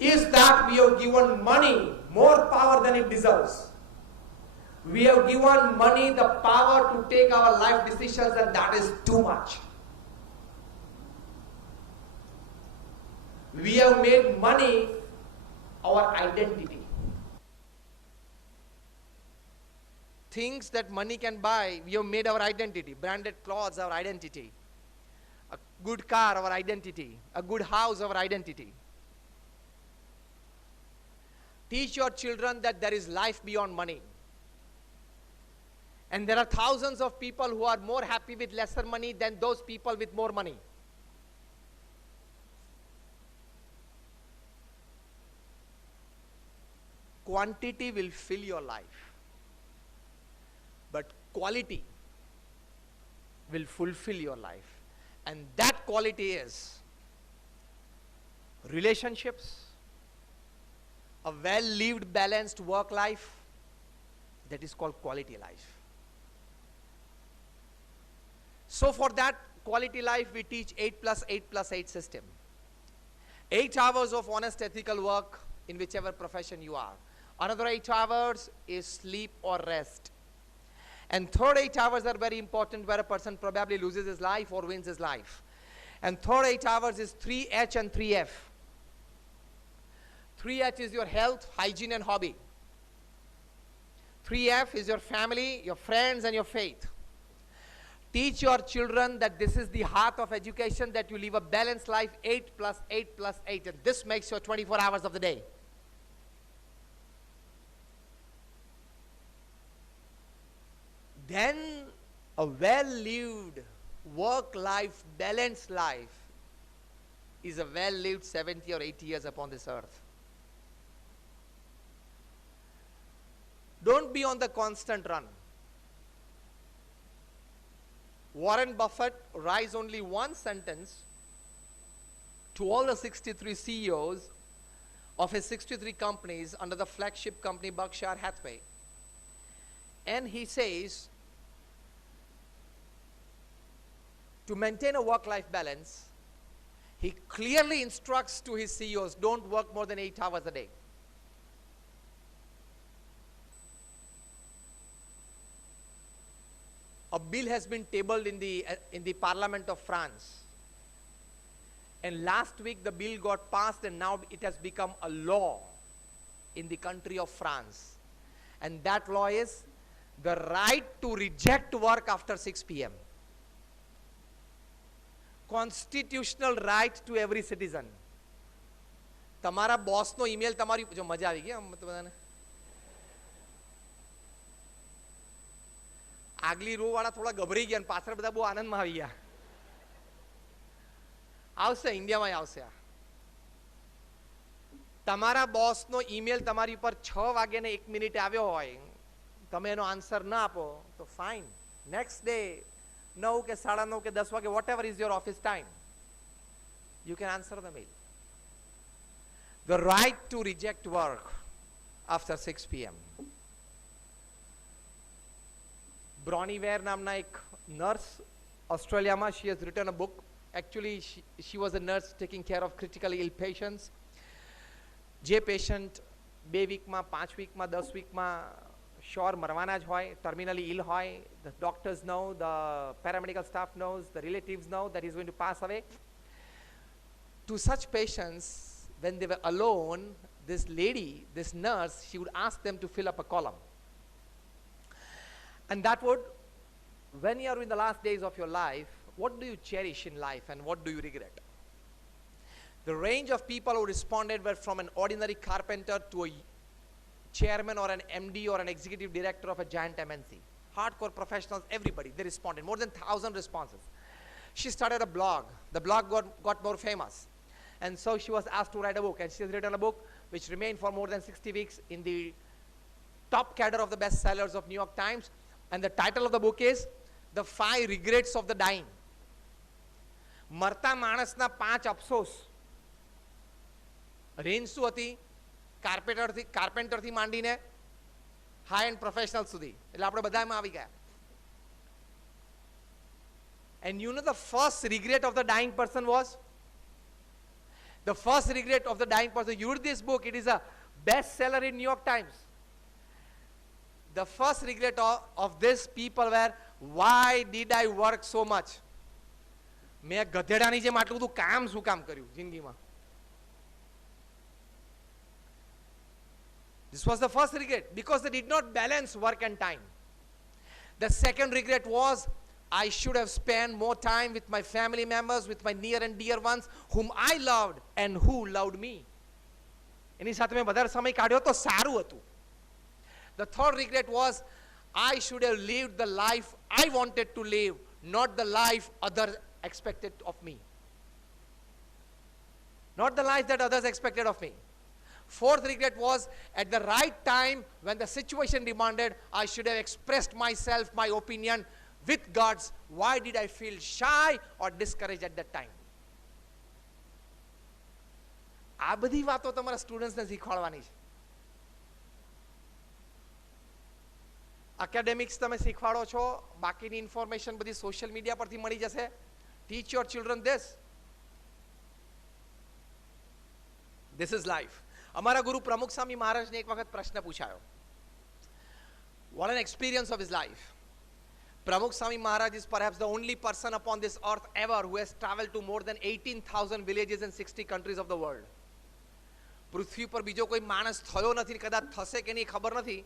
is that we have given money more power than it deserves. We have given money the power to take our life decisions and that is too much. We have made money our identity. Things that money can buy, we have made our identity. Branded clothes, our identity. A good car, our identity. A good house, our identity. Teach your children that there is life beyond money. And there are thousands of people who are more happy with lesser money than those people with more money. Quantity will fill your life. quality will fulfill your life. And that quality is relationships, a well-lived, balanced work life, that is called quality life. So for that quality life, we teach 8+8+8 system. 8 hours of honest ethical work in whichever profession you are. Another 8 hours is sleep or rest. And third 8 hours are very important, where a person probably loses his life or wins his life. And third 8 hours is 3H and 3F. 3H is your health, hygiene and hobby. 3F is your family, your friends and your faith. Teach your children that this is the heart of education, that you live a balanced life, 8+8+8, and this makes your 24 hours of the day. Then a well-lived, work-life, balanced life is a well-lived 70 or 80 years upon this earth. Don't be on the constant run. Warren Buffett writes only one sentence to all the 63 CEOs of his 63 companies under the flagship company Berkshire Hathaway. And he says, to maintain a work-life balance, he clearly instructs to his CEOs, don't work more than 8 hours a day. A bill has been tabled in the Parliament of France. And last week the bill got passed, and now it has become a law in the country of France. And that law is the right to reject work after 6 p.m. Constitutional right to every citizen. તમારા બોસનો email તમારી જો મજા આવી ગઈ બધાને આગલી row વાળા થોડા ગભરાઈ ગયા, પાછળ બધા બહુ આનંદમાં આવી ગયા. આવશે, ઇન્ડિયામાં આવશે. તમારા બોસનો ઈમેલ તમારી ઉપર 6 વાગે ને 1 મિનિટ આવ્યો હોય, તમે એનો આન્સર ના આપો તો ફાઇન. નેક્સ્ટ ડે 9 કે 9:30 કે 10 વાગે, whatever is your office time, you can answer the mail. The right to reject work after 6 p.m. Bronnie Ware namna ek nurse Australia ma, she has written a book. Actually she was a nurse taking care of critically ill patients. જે patient 2 વીકમાં 5 વીકમાં 10 વીકમાં sure મરવાના જ હોય, ટર્મિનલી ઇલ હોય, the doctors know, the paramedical staff knows, the relatives know that he's going to pass away. To such patients, when they were alone, this lady, this nurse, she would ask them to fill up a column. And that would, when you are in the last days of your life, what do you cherish in life and what do you regret? The range of people who responded were from an ordinary carpenter to a chairman or an MD or an executive director of a giant MNC. Hardcore professionals, everybody, they responded. More than 1,000 responses. She started a blog. The blog got more famous. And so she was asked to write a book. And she has written a book which remained for more than 60 weeks in the top cadre of the bestsellers of New York Times. And the title of the book is The 5 Regrets of the Dying. મરતા માણસના 5 અફસોસ. Range શું હતી? કાર્પેન્ટરથી માંડીને high and professional સુધી, એટલે આપણે બધામાં આવી ગયા. And you know the first regret of the dying person was? The first regret of the dying person, you read this book, it is a bestseller in New York Times. The first regret of this people were, why did I work so much? મેં ગધેડાની જેમ આટલું બધું કામ શું કામ કર્યું જિંદગીમાં? This was the first regret, because they did not balance work and time. The second regret was, I should have spent more time with my family members, with my near and dear ones whom I loved and who loved me. એની સાથે મેં વધારે સમય કાઢ્યો તો સારું હતું. The third regret was, I should have lived the life I wanted to live, not the life others expected of me. Not the life that others expected of me. Fourth regret was, at the right time, when the situation demanded, I should have expressed myself, my opinion, with God's. Why did I feel shy or discouraged at that time? આ બધી વાતો તમારા સ્ટુડન્ટ્સને શીખવાડવાની છે. Academics તમે શીખવાડો છો, બાકીની information બધી social media પરથી મળી જશે. Teach your children This is life. અમારા ગુરુ પ્રમુખ સ્વામી મહારાજને એક વખત પ્રશ્ન પૂછાયો. What an experience of his life. Pramukh Swami Maharaj is perhaps the only person upon this earth ever who has traveled to more than 18,000 villages in 60 countries of the world. પૃથ્વી પર બીજો કોઈ માણસ થયો નથી, કદાચ થશે કે નહીં ખબર નથી.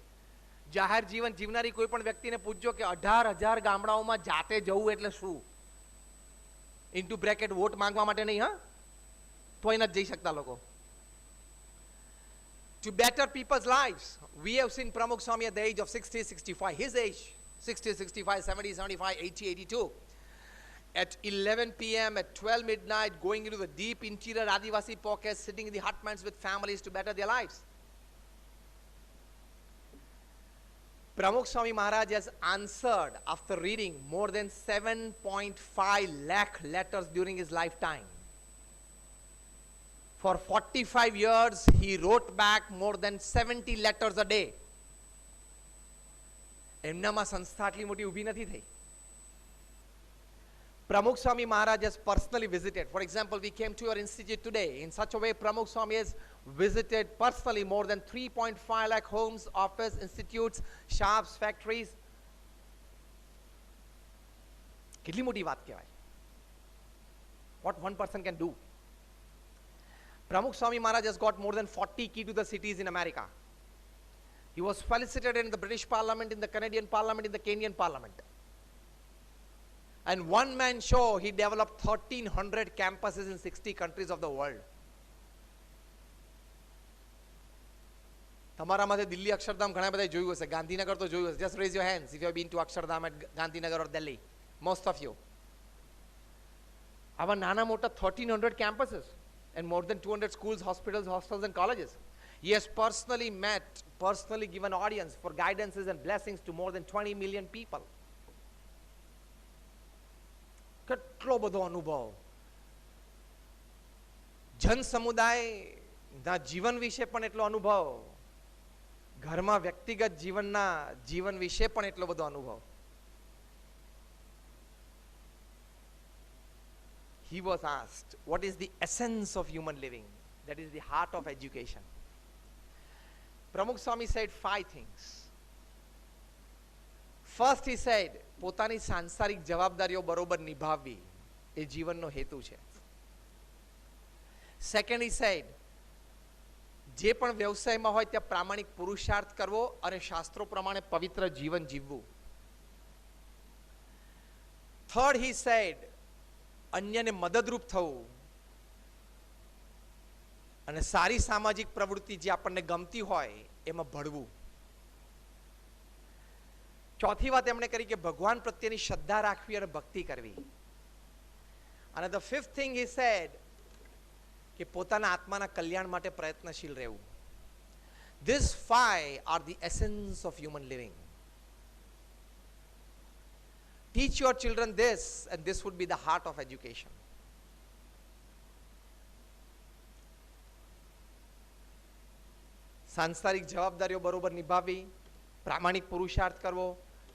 જાહેર જીવન જીવનારી કોઈ પણ વ્યક્તિને પૂછજો કે 18,000 ગામડાઓમાં જાતે જવું એટલે શું? ઇન્ટુ બ્રેકેટ વોટ માંગવા માટે નહીં, હા, તોય નથી જઈ શકતા લોકો. To better people's lives. We have seen Pramukh Swami at the age of 60, 65. His age, 60, 65, 70, 75, 80, 82. At 11 p.m., at 12 midnight, going into the deep interior Adivasi pockets, sitting in the hutments with families to better their lives. Pramukh Swami Maharaj has answered after reading more than 7.5 lakh letters during his lifetime. For 45 years, he wrote back more than 70 letters a day. એમનામાં સંસ્થા આટલી મોટી ઊભી નથી થઈ. Pramukh Swami Maharaj has personally visited. For example, we came to your institute today. In such a way, Pramukh Swami has visited personally more than 3.5 lakh homes, office, institutes, shops, factories. કેટલી મોટી વાત કહેવાય. What one person can do. Pramukh Swami Maharaj has got more than 40 key to the cities in America. He was felicitated in the British Parliament, in the Canadian Parliament, in the Kenyan Parliament. And one man show, he developed 1,300 campuses in 60 countries of the world. તમારામાંથી દિલ્હી અક્ષરધામ ઘણા બધા જોયું હશે, ગાંધીનગર તો જોયું હશે. Just raise your hands if you have been to Akshardham at Gandhinagar or Delhi. Most of you. આવા નાના મોટા 1,300 campuses and more than 200 schools, hospitals, hostels and colleges. He has personally given audience for guidances and blessings to more than 20 million people. કેટલો બધો અનુભવ. જન સમુદાયના જીવન વિશે પણ એટલો અનુભવ, ઘરમાં વ્યક્તિગત જીવન વિશે પણ એટલો બધો અનુભવ. He was asked, what is the essence of human living? That is the heart of education. Pramukh Swami said 5 things. First he said, પોતાની સાંસારિક જવાબદારીઓ બરોબર નિભાવવી એ જીવનનો હેતુ છે. Second he said, જે પણ વ્યવસાયમાં હોય ત્યાં પ્રામાણિક પુરુષાર્થ કરવો અને શાસ્ત્રો પ્રમાણે પવિત્ર જીવન જીવવું. Third he said, અન્યને મદદરૂપ થવું અને સારી સામાજિક પ્રવૃત્તિ જે આપણને ગમતી હોય એમાં ભળવું. ચોથી વાત એમણે કરી કે ભગવાન પ્રત્યેની શ્રદ્ધા રાખવી અને ભક્તિ કરવી. અને the fifth thing he said કે પોતાના આત્માના કલ્યાણ માટે પ્રયત્નશીલ રહેવું. These 5 are the essence of human living. Teach your children this, and this would be the heart of education. સાંસારિક જવાબદારીઓ બરોબર નિભાવવી, પ્રામાણિક પુરુષાર્થ કરવો,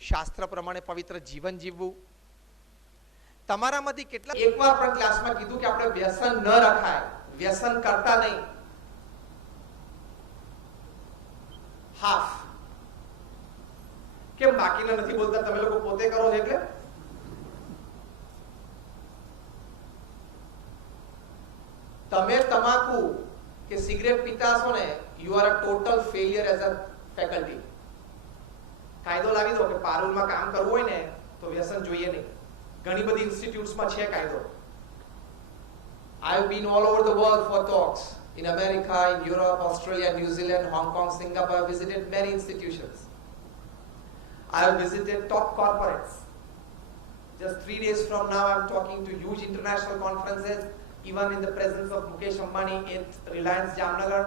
શાસ્ત્ર પ્રમાણે પવિત્ર જીવન જીવવું. તમારામાંથી કેટલા એકવાર પણ ક્લાસમાં કીધું કે આપણે વ્યસન ન રખાય, વ્યસન કરતા નહીં? હાફ. કેમ બાકીના નથી બોલતા? તમે લોકો પોતે કરો છો એટલે? તમે તમાકુ કે સિગરેટ પીતા હશો ને, you are a total failure as a faculty. કાયદો લાવી દો કે પારુલમાં કામ કરવું હોય ને તો વ્યસન જોઈએ નહીં. ઘણી બધી ઇન્સ્ટિટ્યુટ્સમાં છે કાયદો. I have been all over the world for talks. In America, in Europe, Australia, New Zealand, Hong Kong, Singapore. I have visited many institutions. I have visited top corporates. Just 3 days from now, I am talking to huge international conferences, even in the presence of Mukesh Ambani in Reliance Jamnagar.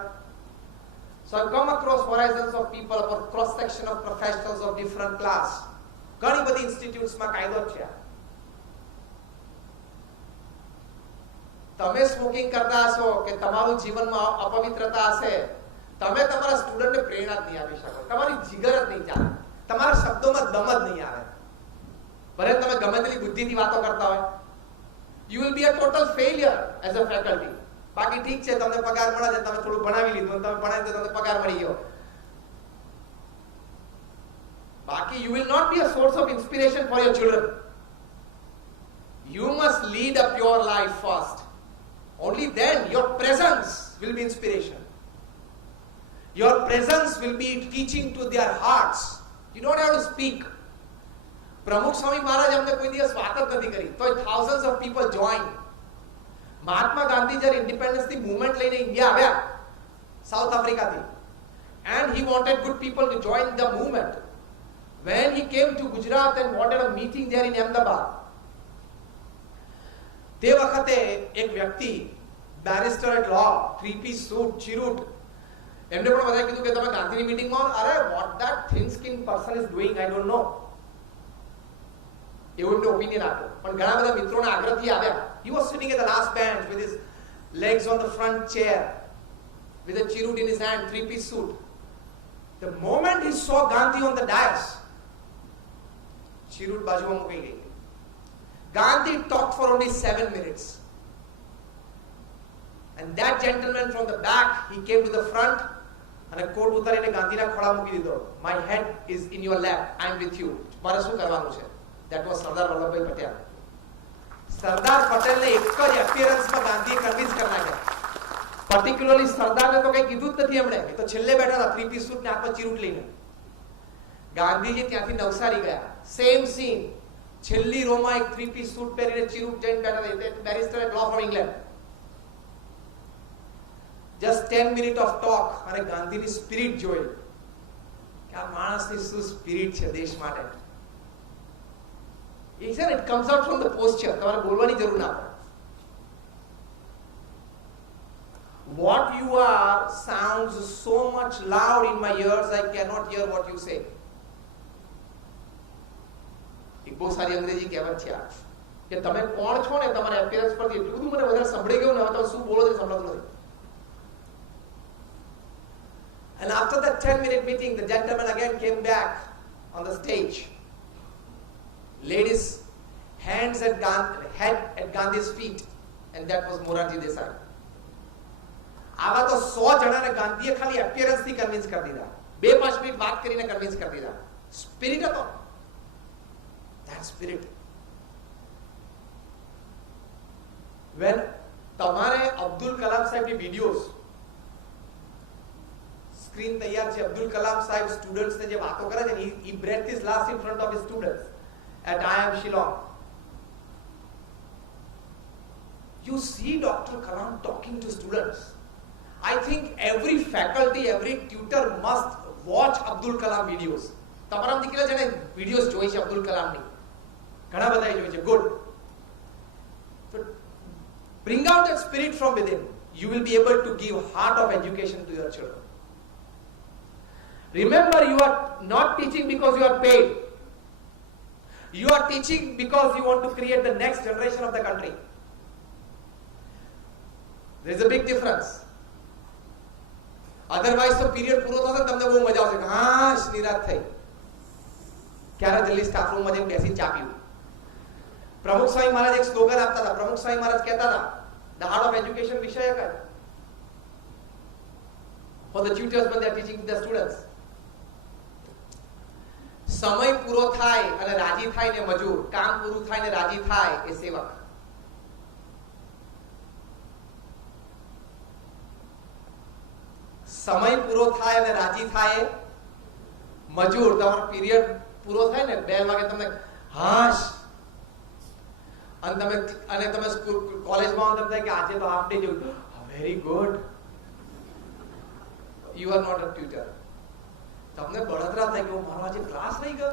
So I've come across horizons of people, or cross section of professionals of different class. ઘણી બધી ઇન્સ્ટિટ્યુટ્સમાં કાયદો છે. તમે smoking કરતા હશો કે તમારું જીવનમાં અપવિત્રતા હશે, તમે તમારા સ્ટુડન્ટને પ્રેરણા જ નહીં આપી શકો, તમારી જીગર જ નહીં ચાલે, તમારા શબ્દોમાં દમ જ નહીં આવે. ભલે તમે ગમે તેટલી બુદ્ધિથી વાતો કરતા હોય, you will be a total failure as a faculty. બાકી ઠીક છે, તમને પગાર મળે છે, તમે થોડું ભણાવી લીધું, તમે ભણાવી તો તમને પગાર મળી ગયો. બાકી you will not be a source of inspiration for your children. You must lead a pure life first. Only then your presence will be inspiration. Your presence will be teaching to their hearts. You don't have to speak. પ્રમુખ સ્વામી મહારાજ અમને કોઈ દિવસ વાત જ નથી કરી, તો thousands of people joined. Mahatma Gandhi જ્યારે ઇન્ડિપેન્ડન્સની મૂવમેન્ટ લઈને ઇન્ડિયા આવ્યા south આફ્રિકાથી, and he wanted good people to join the movement. When he came to Gujarat and wanted a meeting there in Ahmedabad, તે વખતે એક વ્યક્તિ barrister at law, 3-piece suit, cheroot, એમને પણ બધાએ કીધું કે તમે ગાંધીની મીટિંગમાં, અરે what that thin skin person is doing I don't know, એવું એમને ઓપિનિયન આપ્યો. પણ ઘણા બધા મિત્રોના આગ્રહથી આવ્યા. He was sitting at the last bench with his legs on the front chair with a chirut in his hand, 3-piece suit. The moment he saw Gandhi on the dais, chirut બાજુમાં મૂકી ગઈ. Gandhi talked for only 7 minutes. And that gentleman from the back, he came to the front અને કોટ ઉતારીને ગાંધીના ખોળા મૂકી દીધો. My head is in your lap, I am with you. મારે શું કરવાનું છે? That was Sardar Vallabhbhai Patel. સરદાર પટેલને એક જ એપિયરન્સમાં ગાંધીએ કન્વિન્સ કરી નાખ્યા. પર્ટિક્યુલરલી સરદારને તો કંઈ કીધું જ નથી એમણે, એ તો છેલ્લે બેઠા હતા 3-piece suit ને હાથમાં ચીરૂટ લઈને. ગાંધીજી ત્યાંથી નવસારી ગયા, સેમ સીન, છેલ્લી રોમાં એક 3-piece suit પહેરીને ચીરૂટ જઈને બેઠા હતા, barrister at law from England. Just 10 minutes of talk અને ગાંધીની સ્પિરિટ જોઈ કે આ માણસની શું સ્પિરિટ છે દેશ માટે. It comes out from the posture. તમારે બોલવાની જરૂર ના પડે. What you are sounds so much loud in my ears I cannot hear what you say. એક બહુ સારી અંગ્રેજી કહેવત છે આ, કે તમે કોણ છો ને તમારા એપિયરન્સ પરથી એટલું બધું મને વધારે સંભળી ગયું ને, હવે તમે શું બોલો તે સંભળાતું નથી. And after that 10-minute meeting, the gentleman again came back on the stage, laid his hands at head at Gandhi's feet, and that was Morarji Desai. આવા તો 100 જણાને ગાંધીએ ખાલી એપિયરન્સથી કન્વિન્સ કરી દીધા, 2-5 મિનિટ વાત કરીને કન્વિન્સ કરી દીધા. સ્પિરિટ હતો, that spirit. When તમારે અબ્દુલ કલામ સાહેબની વિડિયોઝ, સ્ક્રીન તૈયાર છે, અબ્દુલ કલામ સાહેબ સ્ટુડન્ટ્સને જે વાતો કરે છે, he breathed his last in front of his students at IIM Shillong. You see Dr. Kalam talking to students. I think every faculty, every tutor must watch Abdul Kalam videos. તમારામાંથી કેટલા જણે વિડિયોઝ જોઈ છે અબ્દુલ કલામની? ઘણા બધાએ જોઈ છે. Good. So bring out that spirit from within. You will be able to give heart of education to your children. Remember, you are not teaching because you are paid. You are teaching because you want to create the next generation of the country. There is a big difference. Otherwise, the period પૂરો થશે તમને બહુ મજા આવશે, હા નિરાશ થઈ, ક્યારે જલ્દી સ્ટાફ રૂમમાં જઈને બેસી ચા પીવું. પ્રમુખ સ્વામી મહારાજ એક સ્લોગન આપતા હતા. પ્રમુખ સ્વામી મહારાજ કહેતા હતા, the heart of education વિષયક for the tutors when they are teaching the students. સમય પૂરો થાય અને રાજી થાય ને મજૂર, કામ પૂરું થાય ને રાજી થાય એ સેવક. સમય પૂરો થાય અને રાજી થાય મજૂર. તમારો પીરિયડ પૂરો થાય ને 2 વાગે તમને હાશ, અને તમે સ્કૂલ કોલેજમાં આવો તમને કે આજે તો હાફ ડે જેવું, very good, you are not a tutor. તમને બળતરા થાય કે હું મારો આજે ક્લાસ નહીં ગયો,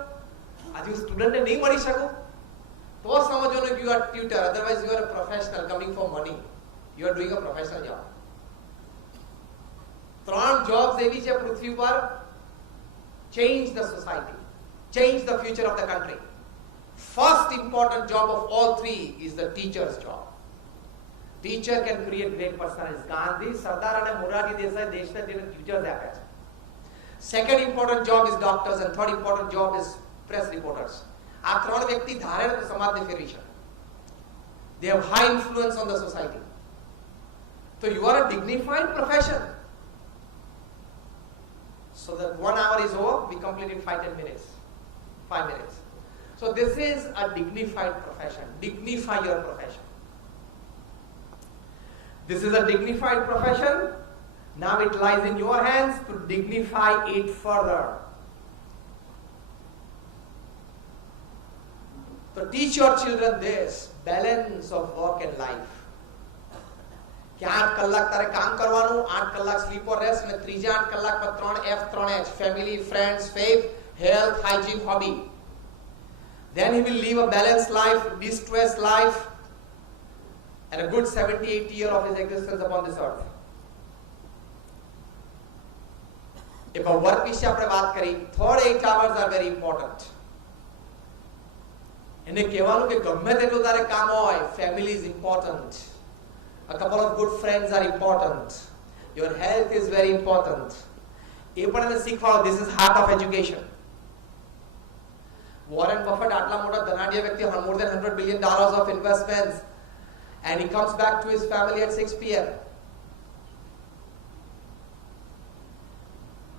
આજે હું સ્ટુડન્ટને નહીં મળી શકું, તો સમજવાનું કે you are tutor. Otherwise you are a professional coming for money. You are doing a professional job. ત્રણ jobs એવી છે પૃથ્વી પર, change the society, change the future of the country. First important job of all three is the teacher's job. Teacher can create great personalities. Gandhi, Sardar and Morarji Desai દેશને teachers આપ્યા છે. Second important job is doctors and third important job is press reporters. આ ત્રણ વ્યક્તિ ધારે તો સમાજને ફેરવી શકે. They have high influence on the society. So you are a dignified profession. So that 1 hour is over, we complete in 5-10 minutes. 5 minutes. So this is a dignified profession. Dignify your profession. This is a dignified profession. Now it lies in your hands to dignify it further. So teach your children this balance of work and life. કે 8 કલાક તારે કામ કરવાનું, 8 કલાક slip ઓર rest, અને ત્રીજા 8 કલાક પર 3F 3H, family, friends, faith, health, hygiene, hobby. Then he will live a balanced life, distressed life, and a good 70-80 years of his existence upon this earth. If a work વિશે આપણે વાત કરી, third 8 hours are very important. એને કહેવાનું કે ગમે તેટલું તારે કામ હોય, family is important. A couple of good friends are important. Your health is very important. એ પણ એને શીખવાડો. This is heart of education. Warren Buffett, આટલા મોટા ધનાઢ્ય વ્યક્તિ, more than $100 billion of investments, and he comes back to his family at 6 p.m.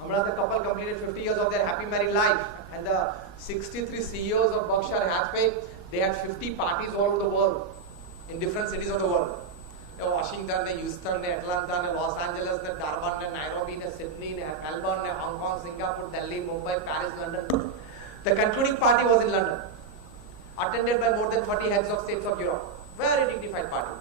Hamra, the couple completed 50 years of their happy married life, and the 63 CEOs of Berkshire Hathaway, they had 50 parties all over the world, in different cities of the world. Washington, Houston, Atlanta, Los Angeles, Durban, Nairobi, Sydney, Melbourne, Hong Kong, Singapore, Delhi, Mumbai, Paris, London. The concluding party was in London, attended by more than 30 heads of states of Europe. Very dignified party.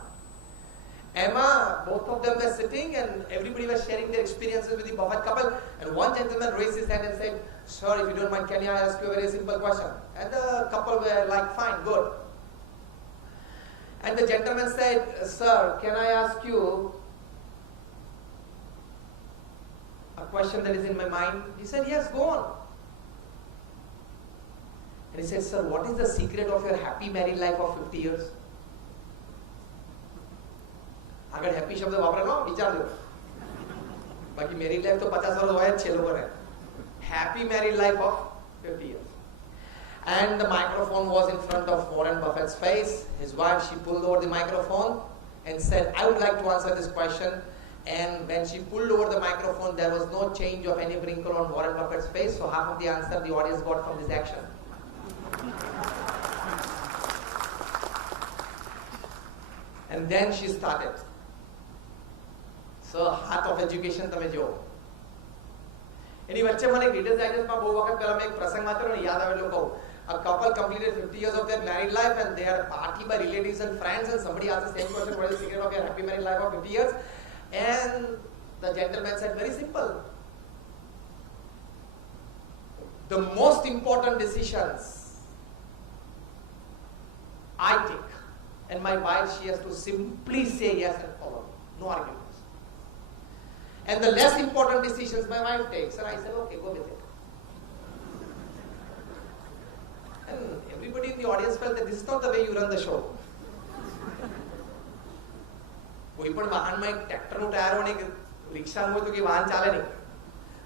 Emma, both of them were sitting and everybody was sharing their experiences with the Buffett couple. And one gentleman raised his hand and said, "Sir, if you don't mind, can I ask you a very simple question?" And the couple were like, "Fine, good." And the gentleman said, "Sir, can I ask you a question that is in my mind?" He said, "Yes, go on." And he said, "Sir, what is the secret of your happy married life of 50 years?" अगर happy शब्द वापरे ना विचार लो, बाकी married life तो 50 वर्ष हुआ है 6 लोगों ने. Happy married life of 50 years. And the microphone was in front of Warren Buffett's face. His wife, she pulled over the microphone and said, "I would like to answer this question." And when she pulled over the microphone, there was no change of any wrinkle on Warren Buffett's face. So half of the answer the audience got from this action. And then she started. So heart of education તમે જો. એની વચ્ચે મને readers ડાયજેસ્ટમાં બહુ વખત પહેલા મેં એક પ્રસંગ વાંચ્યો ને યાદ આવેલો કહું. A couple completed 50 years of their married life and they had a party by relatives and friends, and somebody asked the same question, "What is the secret of your happy married life of 50 years?" And the gentleman said, "Very simple. The most important decisions I take, and my wife, she has to simply say yes and follow. No arguments. And the less important decisions my wife takes." And I said, "Okay, go with it." And everybody in the audience felt that this is not the way you run the show. કોઈ પણ વાહનમાં એક ટ્રેક્ટરનું tyre હોય ને રિક્ષાનું હોય તો કે વાહન ચાલે નહીં.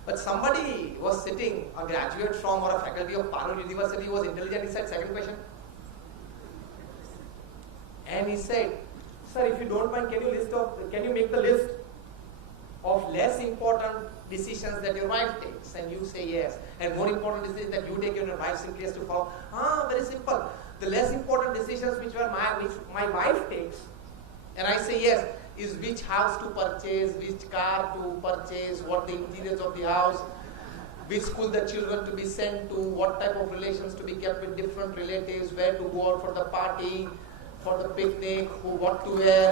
But somebody was sitting, a graduate from or a faculty of Parul University was intelligent. He said, second question. And he said, "Sir, if you don't mind, can you make the list of less important decisions that your wife takes?" And you say yes. And more important decisions that you take and your wife simply has to follow. Very simple. The less important decisions which my wife takes, and I say yes, is which house to purchase, which car to purchase, what the interiors of the house, which school the children to be sent to, what type of relations to be kept with different relatives, where to go out for the party, for the picnic, what to wear.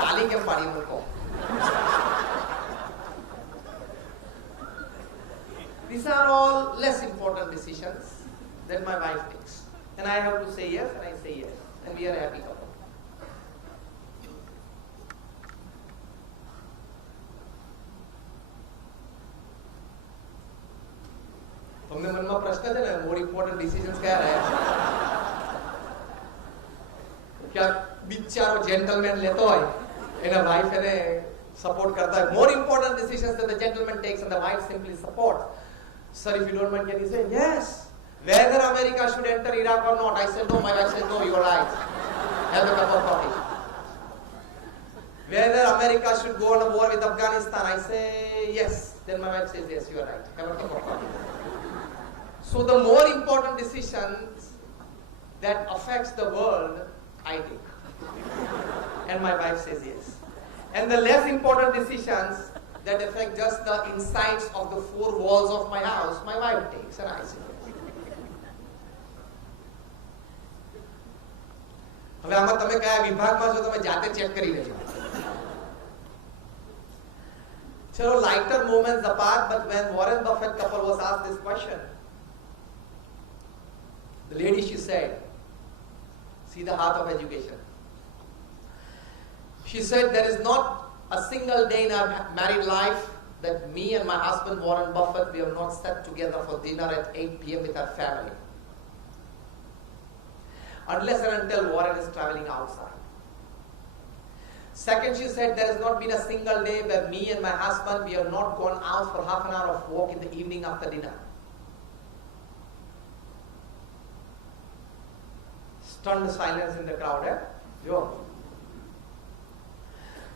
ताली के पाड़ी मुझको. These are all less important decisions that my wife takes, and I have to say yes, and I say yes, and we are a happy couple. પૂછતા છે ને more important decisions કયા રહ્યા કે બિચારો જેન્ટલમેન લેતો હોય એના વાઇફ એને સપોર્ટ કરતા હોય. More important decisions that the gentleman takes and the wife simply supports. Sir, if you don't mind, can you say yes? Whether America should enter Iraq or not, I said no. My wife said no. You're right. Have a cup of coffee. Whether America should go on a war with Afghanistan, I say yes. Then my wife says yes. You're right. Have a cup of coffee. So the more important decisions that affects the world, I take, and my wife says yes. And the less important decisions that affect just the insides of the four walls of my house, my wife takes, and I say yes. હવે આમાં તમે કયા વિભાગમાં છો તમે જાતે check કરી લેજો. ચલો, lighter moments apart, but when Warren Buffett couple was asked this question, the lady, she said, see the heart of education. She said, there is not a single day in our married life that me and my husband Warren Buffett, we have not sat together for dinner at 8 p.m. with our family. Unless and until Warren is traveling outside. Second, she said, there has not been a single day where me and my husband, we have not gone out for half an hour of walk in the evening after dinner. Stunned silence in the crowd, eh? Yo.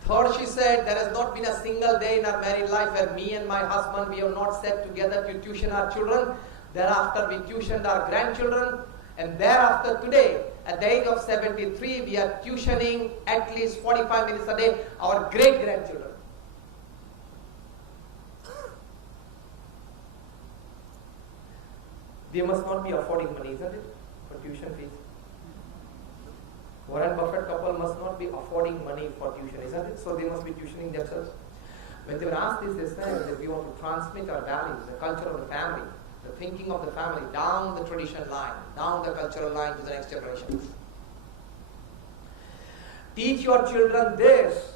Third, she said, there has not been a single day in our married life where me and my husband, we have not sat together to tuition our children. Thereafter, we tuitioned our grandchildren. And thereafter, today, at the age of 73, we are tuitioning at least 45 minutes a day our great-grandchildren. They must not be affording money, isn't it, for tuition fees? Warren Buffett couple must not be affording money for tuition, isn't it? So they must be tuitioning themselves. When they were asked this, they said that we want to transmit our values, the culture of the family, the thinking of the family, down the tradition line, down the cultural line to the next generation. Teach your children this.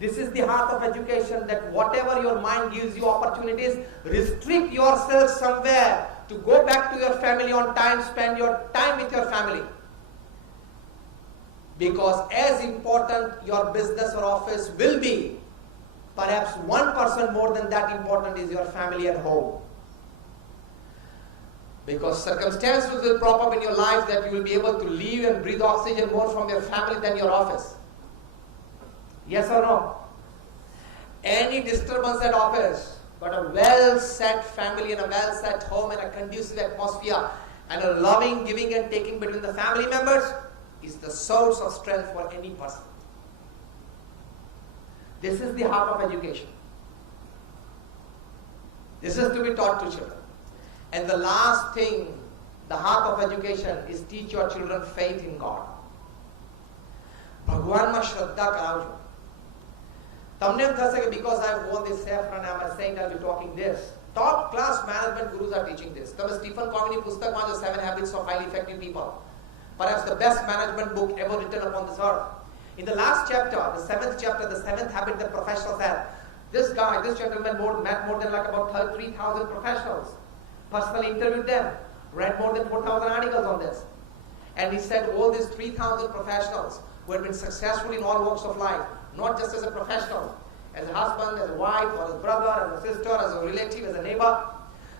This is the heart of education, that whatever your mind gives you opportunities, restrict yourself somewhere to go back to your family on time, spend your time with your family. Because as important your business or office will be, perhaps 1% more than that important is your family at home. Because circumstances will crop up in your life that you will be able to live and breathe oxygen more from your family than your office. Yes or no? Any disturbance at office, but a well-set family and a well-set home and a conducive atmosphere and a loving giving and taking between the family members is the source of strength for any person. This is the heart of education. This is to be taught to children. And the last thing, the heart of education, is teach your children faith in God. ભગવાનમાં શ્રદ્ધા કરાવજો. તમને એમ થશે કે because I have worn this saffron, I am a saint, I will be talking this. Top class management gurus are teaching this. તમે Stephen કોવીની પુસ્તક વાંચો, 7 Habits of Highly Effective People. Perhaps the best management book ever written upon this earth. In the last chapter, the 7th chapter, the 7th habit that professionals have, this gentleman met more than like about 3,000 professionals. Personally interviewed them, read more than 4,000 articles on this. And he said all these 3,000 professionals who had been successful in all walks of life, not just as a professional, as a husband, as a wife, or as a brother, as a sister, as a relative, as a neighbor.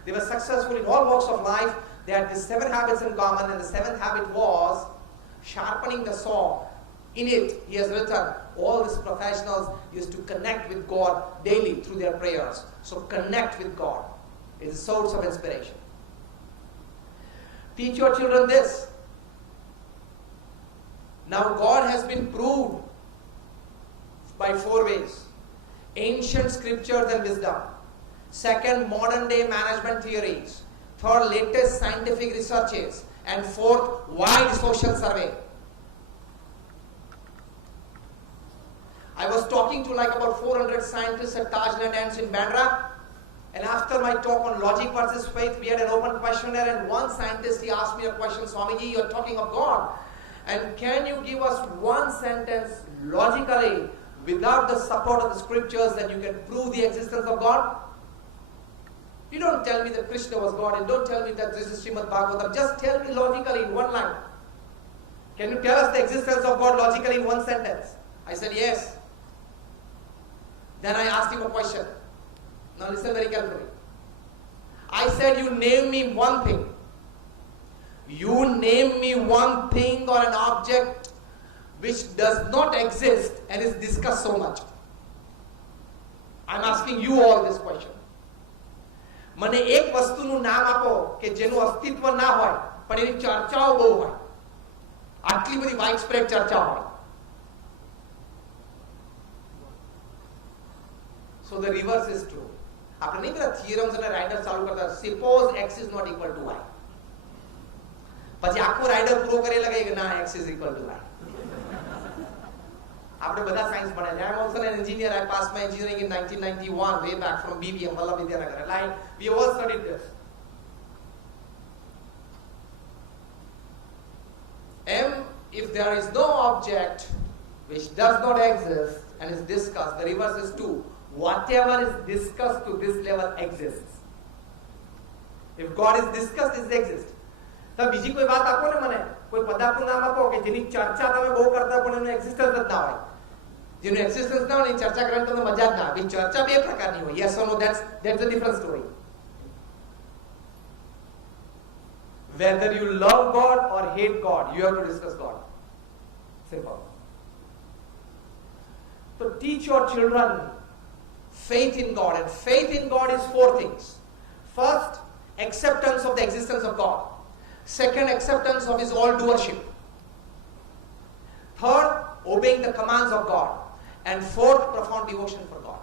They were successful in all walks of life. They had these 7 habits in common, and the 7th habit was sharpening the saw. In it, he has written, all these professionals used to connect with God daily through their prayers. So connect with God. It's a source of inspiration. Teach your children this. Now God has been proved by 4 ways. Ancient scriptures and wisdom. Second, modern day management theories. Third, latest scientific researches. And fourth, wide social survey. I was talking to like about 400 scientists at Tajland Ends in Bandra. And after my talk on logic versus faith, we had an open questionnaire, and one scientist, he asked me a question, Swamiji, you're talking of God. And can you give us one sentence logically, without the support of the scriptures, that you can prove the existence of God? You don't tell me that Krishna was God and don't tell me that this is Srimad Bhagavatam. Just tell me logically in one line. Can you tell us the existence of God logically in one sentence? I said yes. Then I asked him a question. Now listen very carefully. I said, you name me one thing. You name me one thing or an object which does not exist and is discussed so much. I'm asking you all this question. મને એક વસ્તુનું નામ આપો કે જેનું અસ્તિત્વ ના હોય પણ એની ચર્ચાઓ બહુ હોય. આટલી બધી વાઇડસ્પ્રેડ ચર્ચા હોય. So the reverse is true. આપણે નહીં પેલા થિયરમ્સ અને રાઇડર ચાલુ કરતા. Suppose x is not equal to y. પછી આખો રાઇડર પૂરો કરી લગાય કે ના x is equal to y. આપણે બધા સાયન્સ ભણ્યા છે. I am also an engineer. I passed my engineering in 1991, way back from BBM, Vallabh Vidyanagar. We all studied this. M, if there is no object which does not exist and is discussed, the reverse is true. Whatever is discussed to this level exists. If God is discussed, it exists. તો બીજી કોઈ વાત આપો ને મને, કોઈ પદાર્થનું નામ આપો કે જેની ચર્ચા તમે બહુ કરતા પણ એનું એક્ઝિસ્ટન્સ જ ના હોય. જેનું એક્ઝિસ્ટન્સ ના હોય એની ચર્ચા કરવાની તમને મજા જ ના આવે. ચર્ચા બે પ્રકારની હોય. Yes or no, that's a different story. Whether you love God or hate God, you have to discuss God. Simple. So teach your children faith in God, and faith in God is four things. First, acceptance of the existence of God. Second, acceptance of His all-doership. Third, obeying the commands of God. And fourth, profound devotion for God.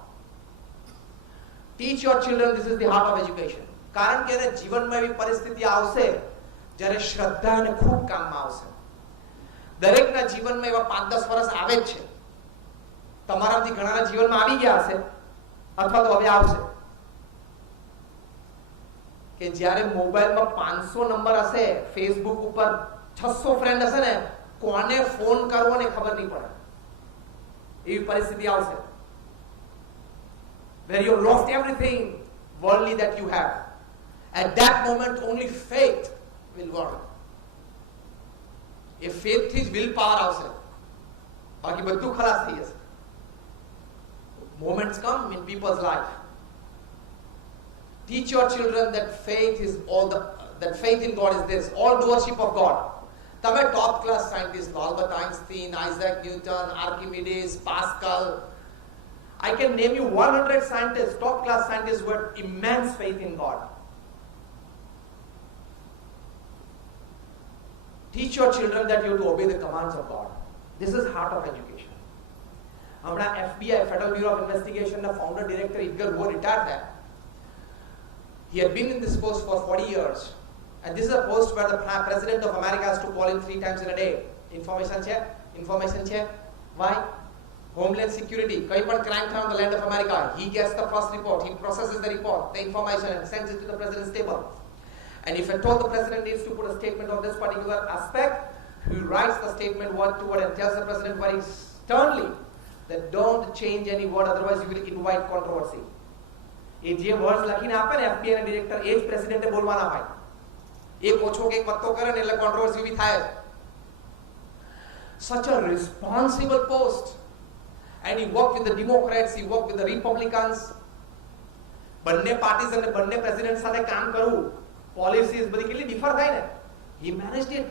Teach your children, this is the heart of education. કારણ કે એને જીવનમાં એવી પરિસ્થિતિ આવશે જ્યારે શ્રદ્ધા એને ખૂબ કામમાં આવશે. દરેકના જીવનમાં એવા 5-10 વર્ષ આવે જ છે. તમારાથી ઘણાના જીવનમાં આવી ગયા હશે અથવા તો હવે આવશે કે જ્યારે મોબાઈલમાં 500 નંબર હશે, ફેસબુક ઉપર 600 ફ્રેન્ડ હશે ને, કોને ફોન કરવો ને ખબર નહીં પડે. એવી પરિસ્થિતિ આવશે where you have lost everything worldly that you have. At that moment only faith will work. If faith is willpower આવશે, બાકી બધું ખલાસ થઈ જશે. Moments come in people's life. Teach your children that faith is that faith in God is this, all doership of God. તમે top class scientists, Albert Einstein, Isaac Newton, Archimedes, Pascal. I can name you 100 scientists, top class scientists who had immense faith in God. Teach your children that you have to obey the commands of God. This is heart of education. હમણાં FBI, Federal Bureau of Investigation, the founder director Edgar Hoover retired there. He had been in this post for 40 years. And this is a post where the President of America has to call in 3 times in a day. Information check. Why? Homeland Security. Koi pan crime tha on the land of America. He gets the first report. He processes the report, the information, and sends it to the President's table. And if at all the President needs to put a statement on this particular aspect, he writes the statement word to word and tells the President very sternly that don't change any word, otherwise you will invite controversy. એ જે words લખીને આપે ને FBI ના director, એ જ પ્રેસિડેન્ટે બોલવાના હોય. એક ઓછો કે એક વધતો કરે ને એટલે કોન્ટ્રોવર્સી ઊભી થાય. Such a responsible post. And he worked with the Democrats, he worked with the Republicans. બંને પાર્ટીઝ અને બંને પ્રેસિડેન્ટ સાથે કામ કરવું, પોલિસીઝ બધી કેટલી ડિફર થાય ને. He managed it.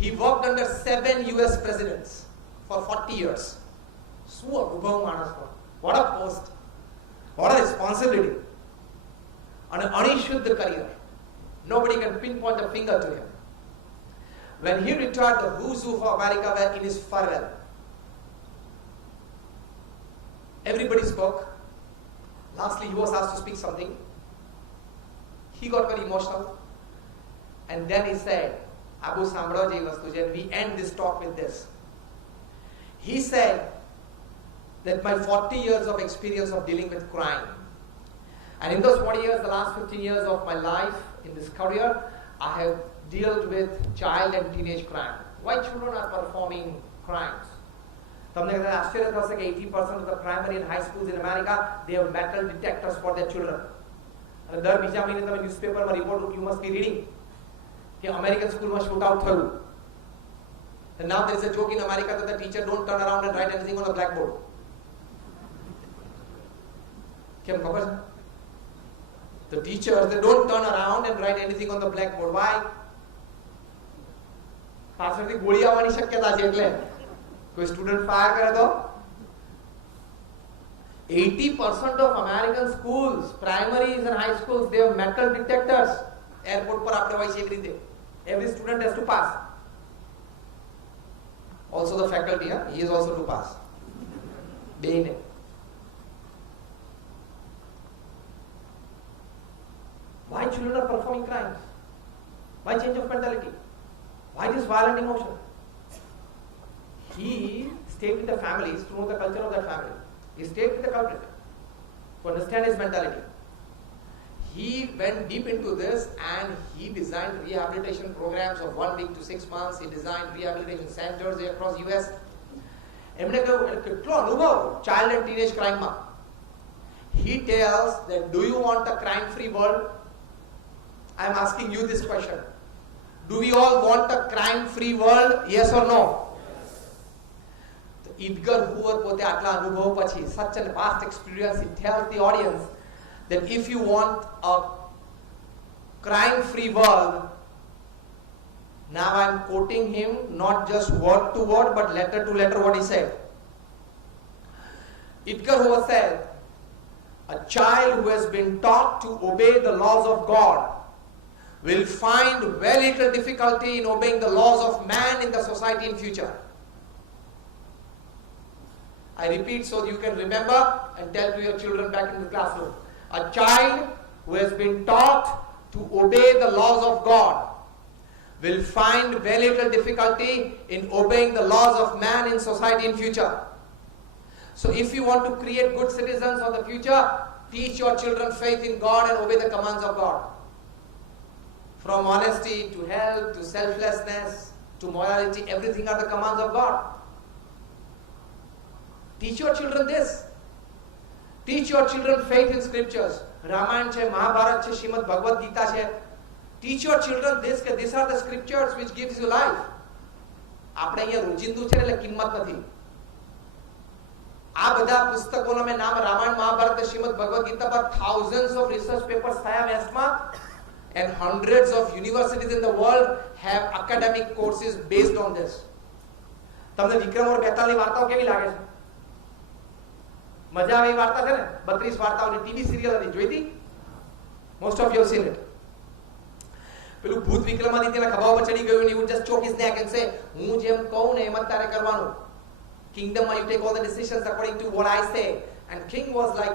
He worked under 7 US presidents for 40 years. શું અનુભવ માણસનો. What a post. What a responsibility. And an unishuddha career. Nobody can pinpoint a finger to him. When he retired, the who's who of America were in his farewell. Everybody spoke. Lastly, he was asked to speak something. He got very emotional. And then he said, Abu Sambroji Vastuja, we end this talk with this. He said that my 40 years of experience of dealing with crime, and in those 40 years, the last 15 years of my life in this career, I have dealt with child and teenage crime. Why children are performing crimes? તમને આશ્ચર્ય થશે કે 80% of the primary and high schools in America, they have metal detectors for their children. અને દર બીજા મહિને તમે ન્યૂઝપેપરમાં report you must be reading કે અમેરિકન સ્કૂલમાં શૂટ આઉટ થયું. And now there is a joke in America that the teacher don't turn around and write anything on the blackboard. કેમ ખબર છે? The teachers, they don't turn around and write anything on the blackboard. Why? પાછળથી ગોળી આવવાની શક્યતા છે એટલે કોઈ સ્ટુડન્ટ ફાયર કરે તો 80% of American schools, primaries and high schools, they have metal detectors. Airport પર આપણે હોય છે એવી રીતે. Every student has to pass. Also the faculty, he is also to pass. બેને. Why children are performing crimes? Why change of mentality? Why this violent emotion? He stayed with the families to know the culture of that family. He stayed with the culprit to understand his mentality. He went deep into this and he designed rehabilitation programs of 1 week to 6 months. He designed rehabilitation centers across US. એમણે કેટલો અનુભવ child and teenage crime માં. He tells that, do you want a crime-free world? I am asking you this question. Do we all want a crime-free world? Yes or no? Edgar Hoover પોતે આટલા અનુભવ પછી, such a vast experience, he tells the audience that if you want a crime-free world, now I am quoting him, not just word to word, but letter to letter what he said. Edgar Hoover said, a child who has been taught to obey the laws of God will find very little difficulty in obeying the laws of man in the society in future. I repeat so you can remember and tell to your children back in the classroom. A child who has been taught to obey the laws of God will find very little difficulty in obeying the laws of man in society in future. So if you want to create good citizens of the future, teach your children faith in God and obey the commands of God. From honesty to help to selflessness to morality, everything are the commands of God. Teach your children this. Teach your children faith in scriptures. Ramayana છે, Mahabharata છે, Srimad Bhagavad Gita છે. Teach your children this, that these are the scriptures which gives you life. આપણે અહીંયા રોજિંદુ છે એટલે કિંમત નથી. આ બધા પુસ્તકોના મેં નામ રામાયણ મહાભારત શ્રીમદ ભગવદ ગીતા પર thousands of research papers થયા વેસ્ટમાં and hundreds of universities in the world have academic courses based on this. તમને વિક્રમ और બેતાલની વાર્તાઓ કેવી લાગે છે? મજા આવે એ વાર્તા છે ને? 32 વાર્તાઓની ટીવી સિરિયલ હતી, જોઈતી? Most of you have seen it. પેલું ભૂત વિક્રમાદિત્યના ખભા ઉપર ચડી ગયું ને he would just choke his neck and say, હું જેમ કહું ને એમ જ તારે કરવાનું. Kingdom, you take all the decisions according to what I say. And king was like,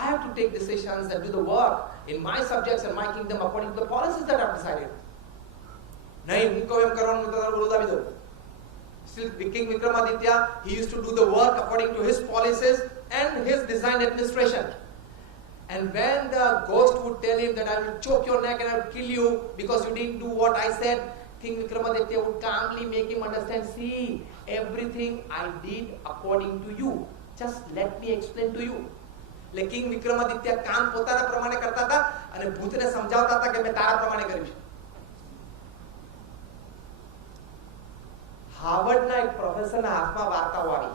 I have to take decisions and do the work in my subjects and my kingdom according to the policies that I've decided. નહીં, હું કહું એમ કરવાનું તો તારું બોલું દાબી દઉં. Still, the King Vikramaditya, he used to do the work according to his policies and his designed administration. And when the ghost would tell him that I will choke your neck and I will kill you because you didn't do what I said, King Vikramaditya would calmly make him understand, see, everything I did according to you. Just let me explain to you. એટલે king Vikramaditya કામ પોતાના પ્રમાણે કરતા હતા અને ભૂતને સમજાવતા હતા કે મેં તારા પ્રમાણે કર્યું છે. હાર્વર્ડના એક પ્રોફેસરના હાથમાં વાર્તાઓ આવી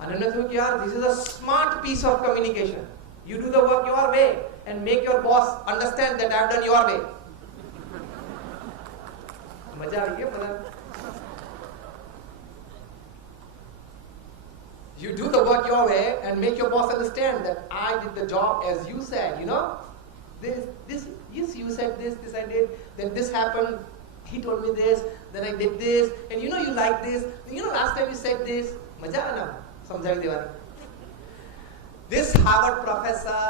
અને એમને થયું કે યાર this is a smart piece of communication. You do the work your way and make your boss understand that I have done your way. મજા આવી ગઈ બધા? You do the work your way and make your boss understand that I did the job as you said, you know? This, yes, you said this I did, then this happened, he told me this, then I did this, and you know you like this, you know last time you said this. મજા આવે ને સમજાવી દેવાની. This Harvard professor,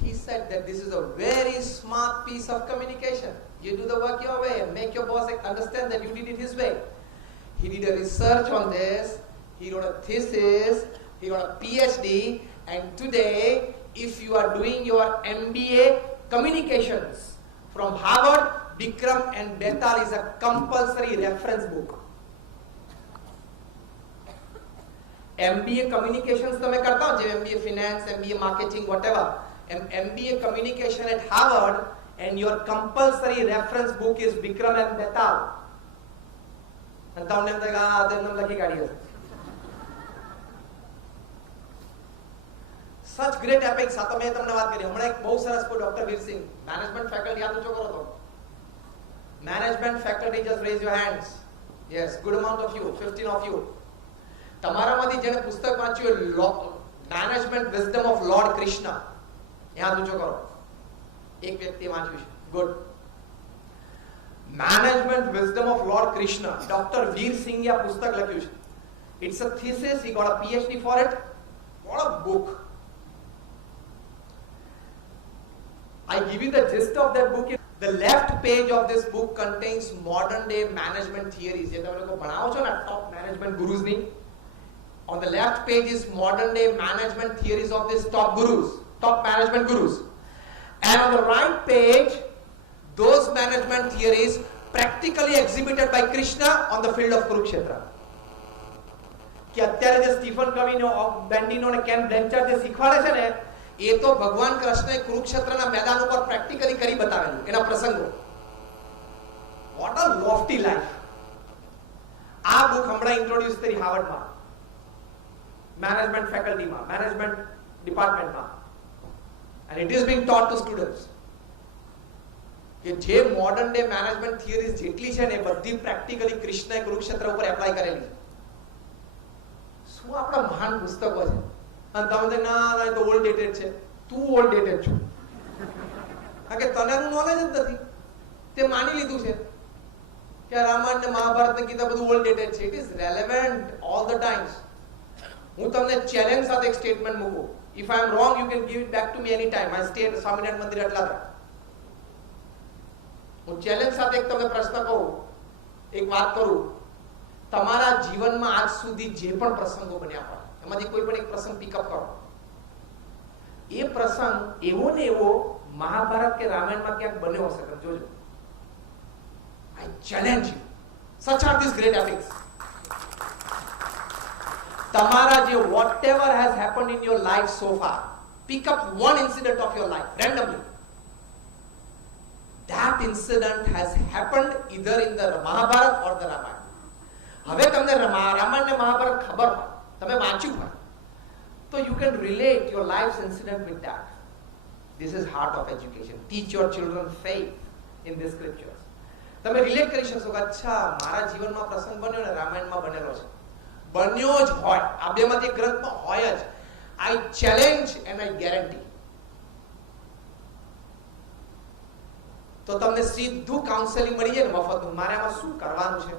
he said that this is a very smart piece of communication. You do the work your way and make your boss understand that you did it his way. He did a research on this. He wrote a thesis, he wrote a PhD, and today, if you are doing your MBA communications from Harvard, Bikram and Betal is a compulsory reference book. MBA communications તમે કરતા હો, જે MBA finance, MBA marketing, whatever, MBA communication at Harvard and your compulsory reference book is Vikram and Betal. અને તમને એમ થાય કે આ તેમને લખી કાઢી હશે. Such great epics. આ તો મેં તમને વાત કરી. હમણાં એક બહુ સરસ ડોક્ટર વીરસિંહ મેનેજમેન્ટ ફેકલ્ટી યાદ ઊંચો કરો તો. Management faculty just raise your hands. Yes, good amount of you, 15 of you. તમારામાંથી જેણે પુસ્તક વાંચ્યું management wisdom of lord Krishna, યાદ ઊંચો કરો. એક વ્યક્તિ વાંચ્યું છે. Good. Management wisdom of lord Krishna, doctor Veer સિંઘે આ પુસ્તક લખ્યું છે. It's a thesis. He got a PhD for it. What a book. I give you the gist of that book. The left page of this book contains modern day management theories. જે તમે લોકો ભણાવો છો ને top management gurus ની, on the left page is modern day management theories of these top management gurus, and on the right page those management theories practically exhibited by Krishna on the field of Kurukshetra. કે અત્યારે જે Stephen કવીનો બેન્ડિનો ને can બ્લેન્ચર જે શીખવાડે છે ને, એ તો ભગવાન કૃષ્ણએ કુરુક્ષેત્રના મેદાન ઉપર પ્રેક્ટિકલી કરી બતાવેલું એના પ્રસંગો. What a lofty life. આ બુક હમણાં ઇન્ટ્રોડ્યુસ કરી હાર્વર્ડમાં, મેનેજમેન્ટ ફેકલ્ટીમાં, મેનેજમેન્ટ ડિપાર્ટમેન્ટમાં, and it is being taught to students. કે જે મોડર્ન ડે મેનેજમેન્ટ થિયરીઝ જેટલી છે ને એ બધી પ્રેક્ટિકલી કૃષ્ણએ કુરુક્ષેત્ર ઉપર એપ્લાય કરેલી છે. શું આપણા મહાન પુસ્તકો છે. અને તમે ના એ તો ઓલ્ડ ડેટેડ છે. તું ઓલ્ડ ડેટેડ છો, કારણ કે તને એનું નોલેજ જ નથી. તે માની લીધું છે કે રામાયણ ને મહાભારત ને ગીતા બધું ઓલ્ડ ડેટેડ છે. It is relevant all the times. હું તમને ચેલેન્જ સાથે એક સ્ટેટમેન્ટ મૂકું. If I am wrong you can give it back to me any time. I stay at Swaminarayan mandir Atladara. હું ચેલેન્જ સાથે એક તમને પ્રશ્ન કહું, એક વાત કરું. તમારા જીવનમાં આજ સુધી જે પણ પ્રસંગો બન્યા હોય એમાંથી કોઈ પણ એક પ્રસંગ પિકઅપ કરો. એ પ્રસંગ એવો ને એવો મહાભારત કે રામાયણમાં ક્યાંક બન્યો હશે. તમે જોજો. I challenge you. Such are these great epics. તમારા જે whatever has happened in your life so far, pick up one incident of your life randomly. That incident has happened either in the Mahabharata or the Ramayana. હવે તમને રામાયણ ને મહાભારત ખબર હોય, તમે વાંચ્યું હોય, તો you can relate your life's incident with that. This is heart of education. Teach your children faith in the scriptures. તમે રિલેટ કરી શકશો કે અચ્છા મારા જીવનમાં પ્રસંગ બન્યો ને રામાયણમાં બનેલો છે. બન્યો જ હોય. આ બેમાંથી ગ્રંથમાં હોય જ. I challenge and I guarantee. તો તમને સીધું કાઉન્સેલિંગ મળી જાય ને મફતનું. મારે આમાં શું કરવાનું છે?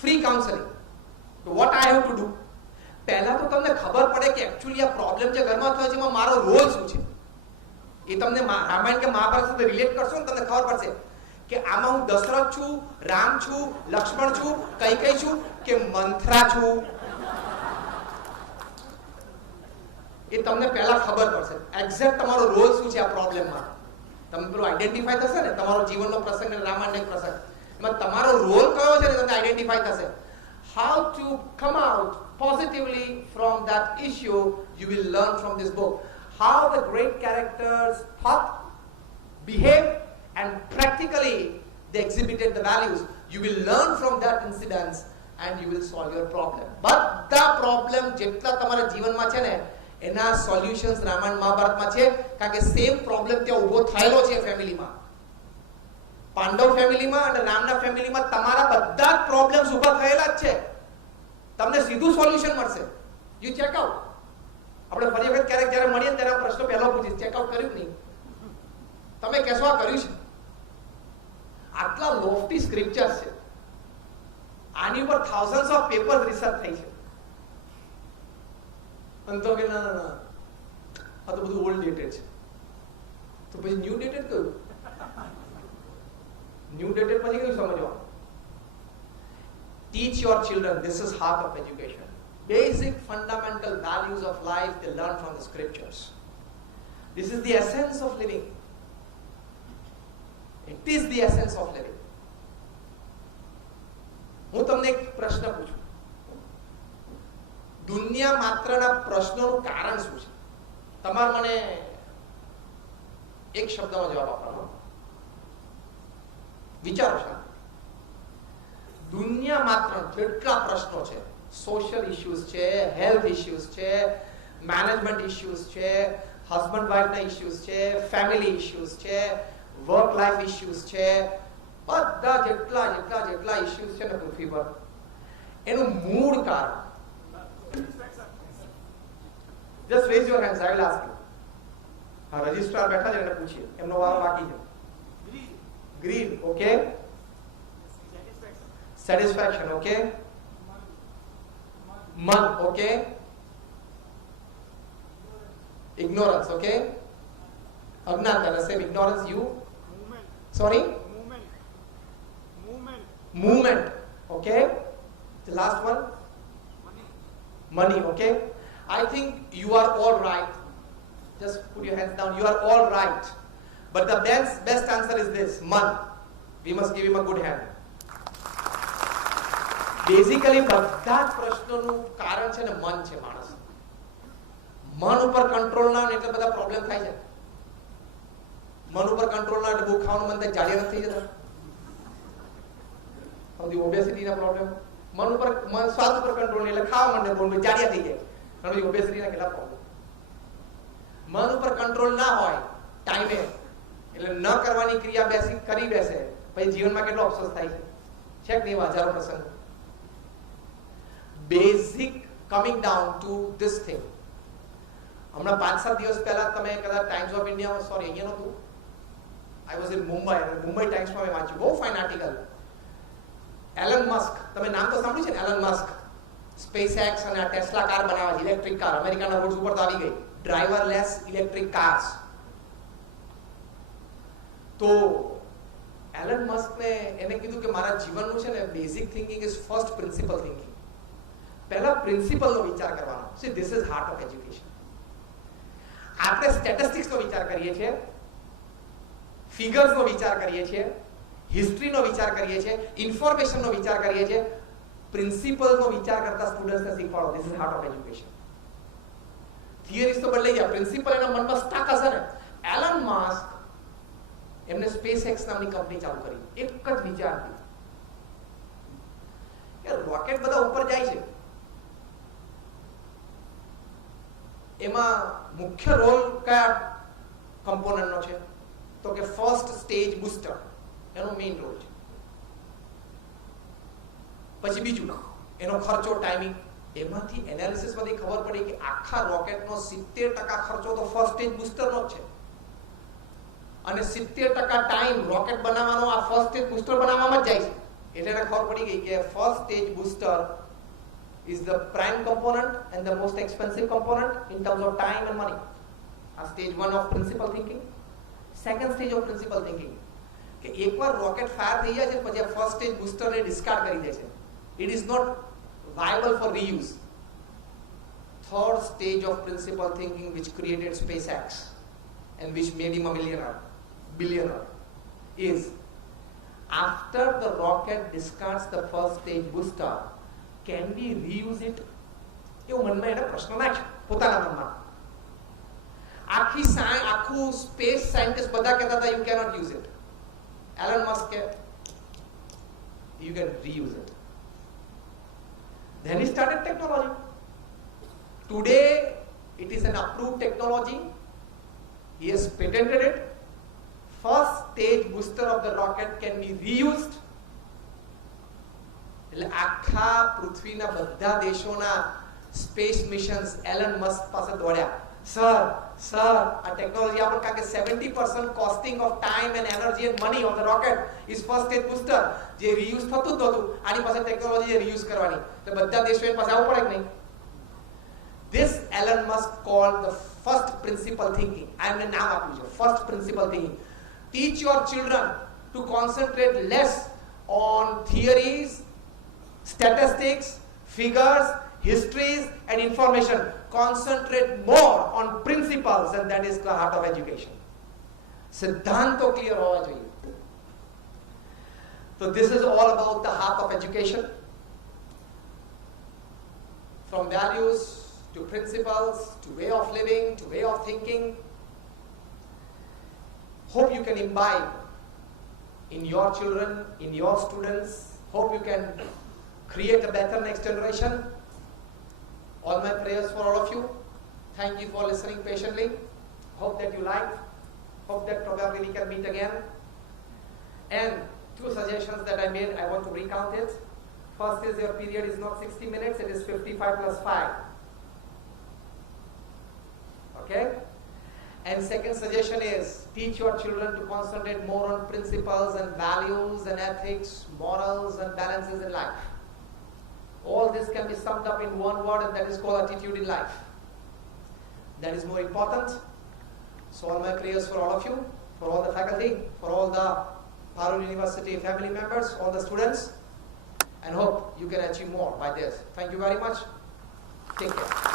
Free counselling. તો what I have to do? પહેલા તો તમને ખબર પડે કે એકચ્યુઅલી આ પ્રોબ્લેમ જે ઘરમાં થયો છે એમાં મારો રોલ શું છે. એ તમને રામાયણ કે મહાભારત સાથે રિલેટ કરશો ને તમને ખબર પડશે કે આમાં હું દશરથ છું, રામ છું, લક્ષ્મણ છું, કઈ છું કે મંથરા છું. એ તમને પહેલા ખબર પડશે એક્ઝેક્ટ તમારો રોલ શું છે આ પ્રોબ્લેમમાં. તમે પેલું આઈડેન્ટિફાઈ થશે ને તમારો જીવનનો પ્રસંગ અને રામાયણનો એક પ્રસંગ, એમાં તમારો રોલ કયો છે ને તમને આઈડેન્ટિફાઈ થશે. How to come out positively from that issue you will learn from this book. How the great characters thought, behaved and practically they exhibited the values. You will learn from that incidents and you will solve your problem. બધા problem જેટલા તમારા જીવનમાં છે ને એના solutions Ramayana મહાભારતમાં છે, કારણ કે સેમ પ્રોબ્લેમ ત્યાં ઊભો થયેલો છે ફેમિલીમાં. પાંડવ ફેમિલીમાં અને રામના ફેમિલીમાં તમારા બધા જ પ્રોબ્લેમ્સ ઊભા થયેલા જ છે. તમને સીધું સોલ્યુશન મળશે. You check out. આપણે ફરી વખત ક્યારેક જ્યારે મળીએ ત્યારે પ્રશ્ન પહેલો પૂછીશ, ચેકઆઉટ કર્યું નહીં? તમે કહેશો આ કર્યું છે. આટલા લોફ્ટી સ્ક્રિપ્ચર્સ છે. આની ઉપર થાઉઝન્ડ્સ ઓફ પેપર્સ રિસર્ચ થઈ છે. અને તો કે ના આ તો બધું ઓલ્ડ ડેટેડ છે. તો પછી ન્યૂ ડેટેડ કયું? ન્યૂ ડેટેડ પછી કયું સમજવાનું? Teach your children. This is heart of education. Basic fundamental values of life they learn from the scriptures. This is the essence of living. It is the essence of living. હું તમને એક પ્રશ્ન પૂછું. દુનિયા માત્રના પ્રશ્નોનું કારણ શું છે? તમારે મને એક શબ્દમાં જવાબ આપવાનો. વિચારો છો. દુનિયા માત્ર જેટલા પ્રશ્નો છે, સોશિયલ ઇશ્યુઝ છે, હેલ્થ ઇશ્યુઝ છે, મેનેજમેન્ટ ઇશ્યુઝ છે, હસબન્ડ વાઇફના ઇશ્યુઝ છે, ફેમિલી ઇશ્યુઝ છે, વર્ક લાઈફ ઇશ્યુઝ છે, બધા જેટલા ઇશ્યુઝ છે ને પૃથ્વી પર, એનું મૂળ કારણ, just raise your hands, I will ask you. હા, રજિસ્ટ્રાર બેઠા છે, એને પૂછીએ, એમનો વારો બાકી છે. Green, okay. Satisfaction, okay. Man, okay. Ignorance, okay. Agnata, same ignorance. You? Movement. Sorry? Movement. Okay. The last one? Money, okay. I think you are all right. Just put your hands down. You are all right. But the best answer is this, man. We must give him a good hand. Basically બધા જ પ્રશ્નોનું કારણ છે ને મન છે. માણસ મન ઉપર કંટ્રોલ ના હોય એટલે બધા પ્રોબ્લેમ થાય છે. મન ઉપર કંટ્રોલ ના એટલે બહુ ખાવાનું મન થાય, જાડિયા નથી થઈ જતા. સૌથી ઓબેસિટીના પ્રોબ્લેમ. મન સ્વાદ ઉપર કંટ્રોલ નહીં એટલે ખાવા માંડે, બહુ જાડિયા થઈ જાય. ઘણી ઓબેસિટીના કેટલા પ્રોબ્લેમ. મન ઉપર કંટ્રોલ ના હોય ટાઈમે એટલે ન કરવાની ક્રિયા કરી બેસે, પછી જીવનમાં કેટલો અફસોસ થાય છે. છે કે નહીં? હજારો પ્રસંગ. Basic coming down to this thing. હમણાં 5-7 દિવસ પહેલા તમે કદાચ ટાઈમ્સ ઓફ ઇન્ડિયામાં, સોરી અહીંયા નહોતું, I was in Mumbai, Mumbai ટાઈમ્સમાં મેં વાંચ્યું, બહુ ફાઇન આર્ટિકલ. એલન મસ્ક, તમે નામ તો સાંભળ્યું છે ને, એલન મસ્ક. સ્પેસ એક્સ અને આ ટેસ્લા કાર બનાવે છે, ઇલેક્ટ્રિક કાર. અમેરિકાના રોડ્સ ઉપર તો આવી ગઈ, ડ્રાઈવરલેસ ઇલેક્ટ્રિક કાર્સ. તો એલન મસ્કને એને કીધું કે મારા જીવનનું છે ને basic thinking is first principal thinking. પહેલા પ્રિન્સિપલનો વિચાર કરવાનો. C, this is heart of education. આપણે સ્ટેટિસ્ટિક્સનો વિચાર કરીએ છીએ, ફિગર્સનો વિચાર કરીએ છીએ, હિસ્ટ્રીનો વિચાર કરીએ છીએ, ઇન્ફોર્મેશનનો વિચાર કરીએ છીએ. પ્રિન્સિપલનો વિચાર કરતા સ્ટુડન્ટ્સને શીખવાડો. This is heart of education. Theories તો બદલાઈ ગયા, પ્રિન્સિપલ એના મનમાં સ્ટક હશે ને. એલન મસ્ક એમને સ્પેસ એક્સ નામની કંપની ચાલુ કરી, એક જ વિચારથી કે રોકેટ બધા ઉપર જાય છે, એમાં મુખ્ય રોલ કયા કમ્પોનન્ટનો છે? તો કે ફર્સ્ટ સ્ટેજ બૂસ્ટર, એનો મેઇન રોલ છે. પછી બીજું એનો ખર્ચો, ટાઈમિંગ. એમાંથી એનાલિસિસમાંથી ખબર પડી કે આખા રોકેટનો 70% ખર્ચો તો ફર્સ્ટ સ્ટેજ બૂસ્ટરનો જ છે, અને 70% ટાઈમ રોકેટ બનાવવાનો આ ફર્સ્ટ સ્ટેજ બૂસ્ટર બનાવવામાં જ જાય છે. એટલે એને ખબર પડી ગઈ કે first stage booster is the prime component and the most expensive component in terms of time and money. Stage 1 of principal thinking. Second stage of principal thinking કે એકવાર રોકેટ ફાયર થઈ જાય છે પછી આ ફર્સ્ટ સ્ટેજ બૂસ્ટર ને discard કરી દે છે. It is not viable for reuse. Third stage of principal thinking which created SpaceX and which made him a billionaire is after the rocket discards the first stage booster, can we reuse it? એવું મનમાં એને પ્રશ્ન નાખ્યો પોતાના મનમાં. આખું space scientist બધા કહેતા હતા you cannot use it. Elon Musk said you can reuse it. Then he started technology. Today it is an approved technology. He has patented it. First stage booster of the rocket can be reused. એટલે આખા પૃથ્વીના બધા દેશોના space missions Allan Musk પાસે દોડ્યા. Sir આ technology આપણે, કારણ કે 70% costing of time and energy and money of the rocket is first stage booster, જે રીયુઝ થતું જ નહોતું. આની પાસે ટેકનોલોજી છે રીયુઝ કરવાની, એટલે બધા દેશો એની પાસે આવવું પડે કે નહીં? This Elon Musk called the first principle thinking. I am નામ આપ્યું છે first principle thinking. Teach your children to concentrate less on theories, statistics, figures, histories and information. Concentrate more on principles, and that is the heart of education. સિદ્ધાંતો clear હોવા જોઈએ. So this is all about the heart of education. From values to principles, to way of living, to way of thinking. Hope you can imbibe in your children, in your students. Hope you can create a better next generation. All my prayers for all of you. Thank you for listening patiently. Hope that you liked. Hope that probably we can meet again. And 2 suggestions that I made, I want to recount it. First is your period is not 60 minutes, it is 55 plus 5. Okay? And second suggestion is teach your children to concentrate more on principles and values and ethics, morals and balances in life. All this can be summed up in one word, and that is called attitude in life. That is more important. So all my prayers for all of you, for all the faculty, for all the Parul University family members, all the students, and hope you can achieve more by this. Thank you very much. Take care.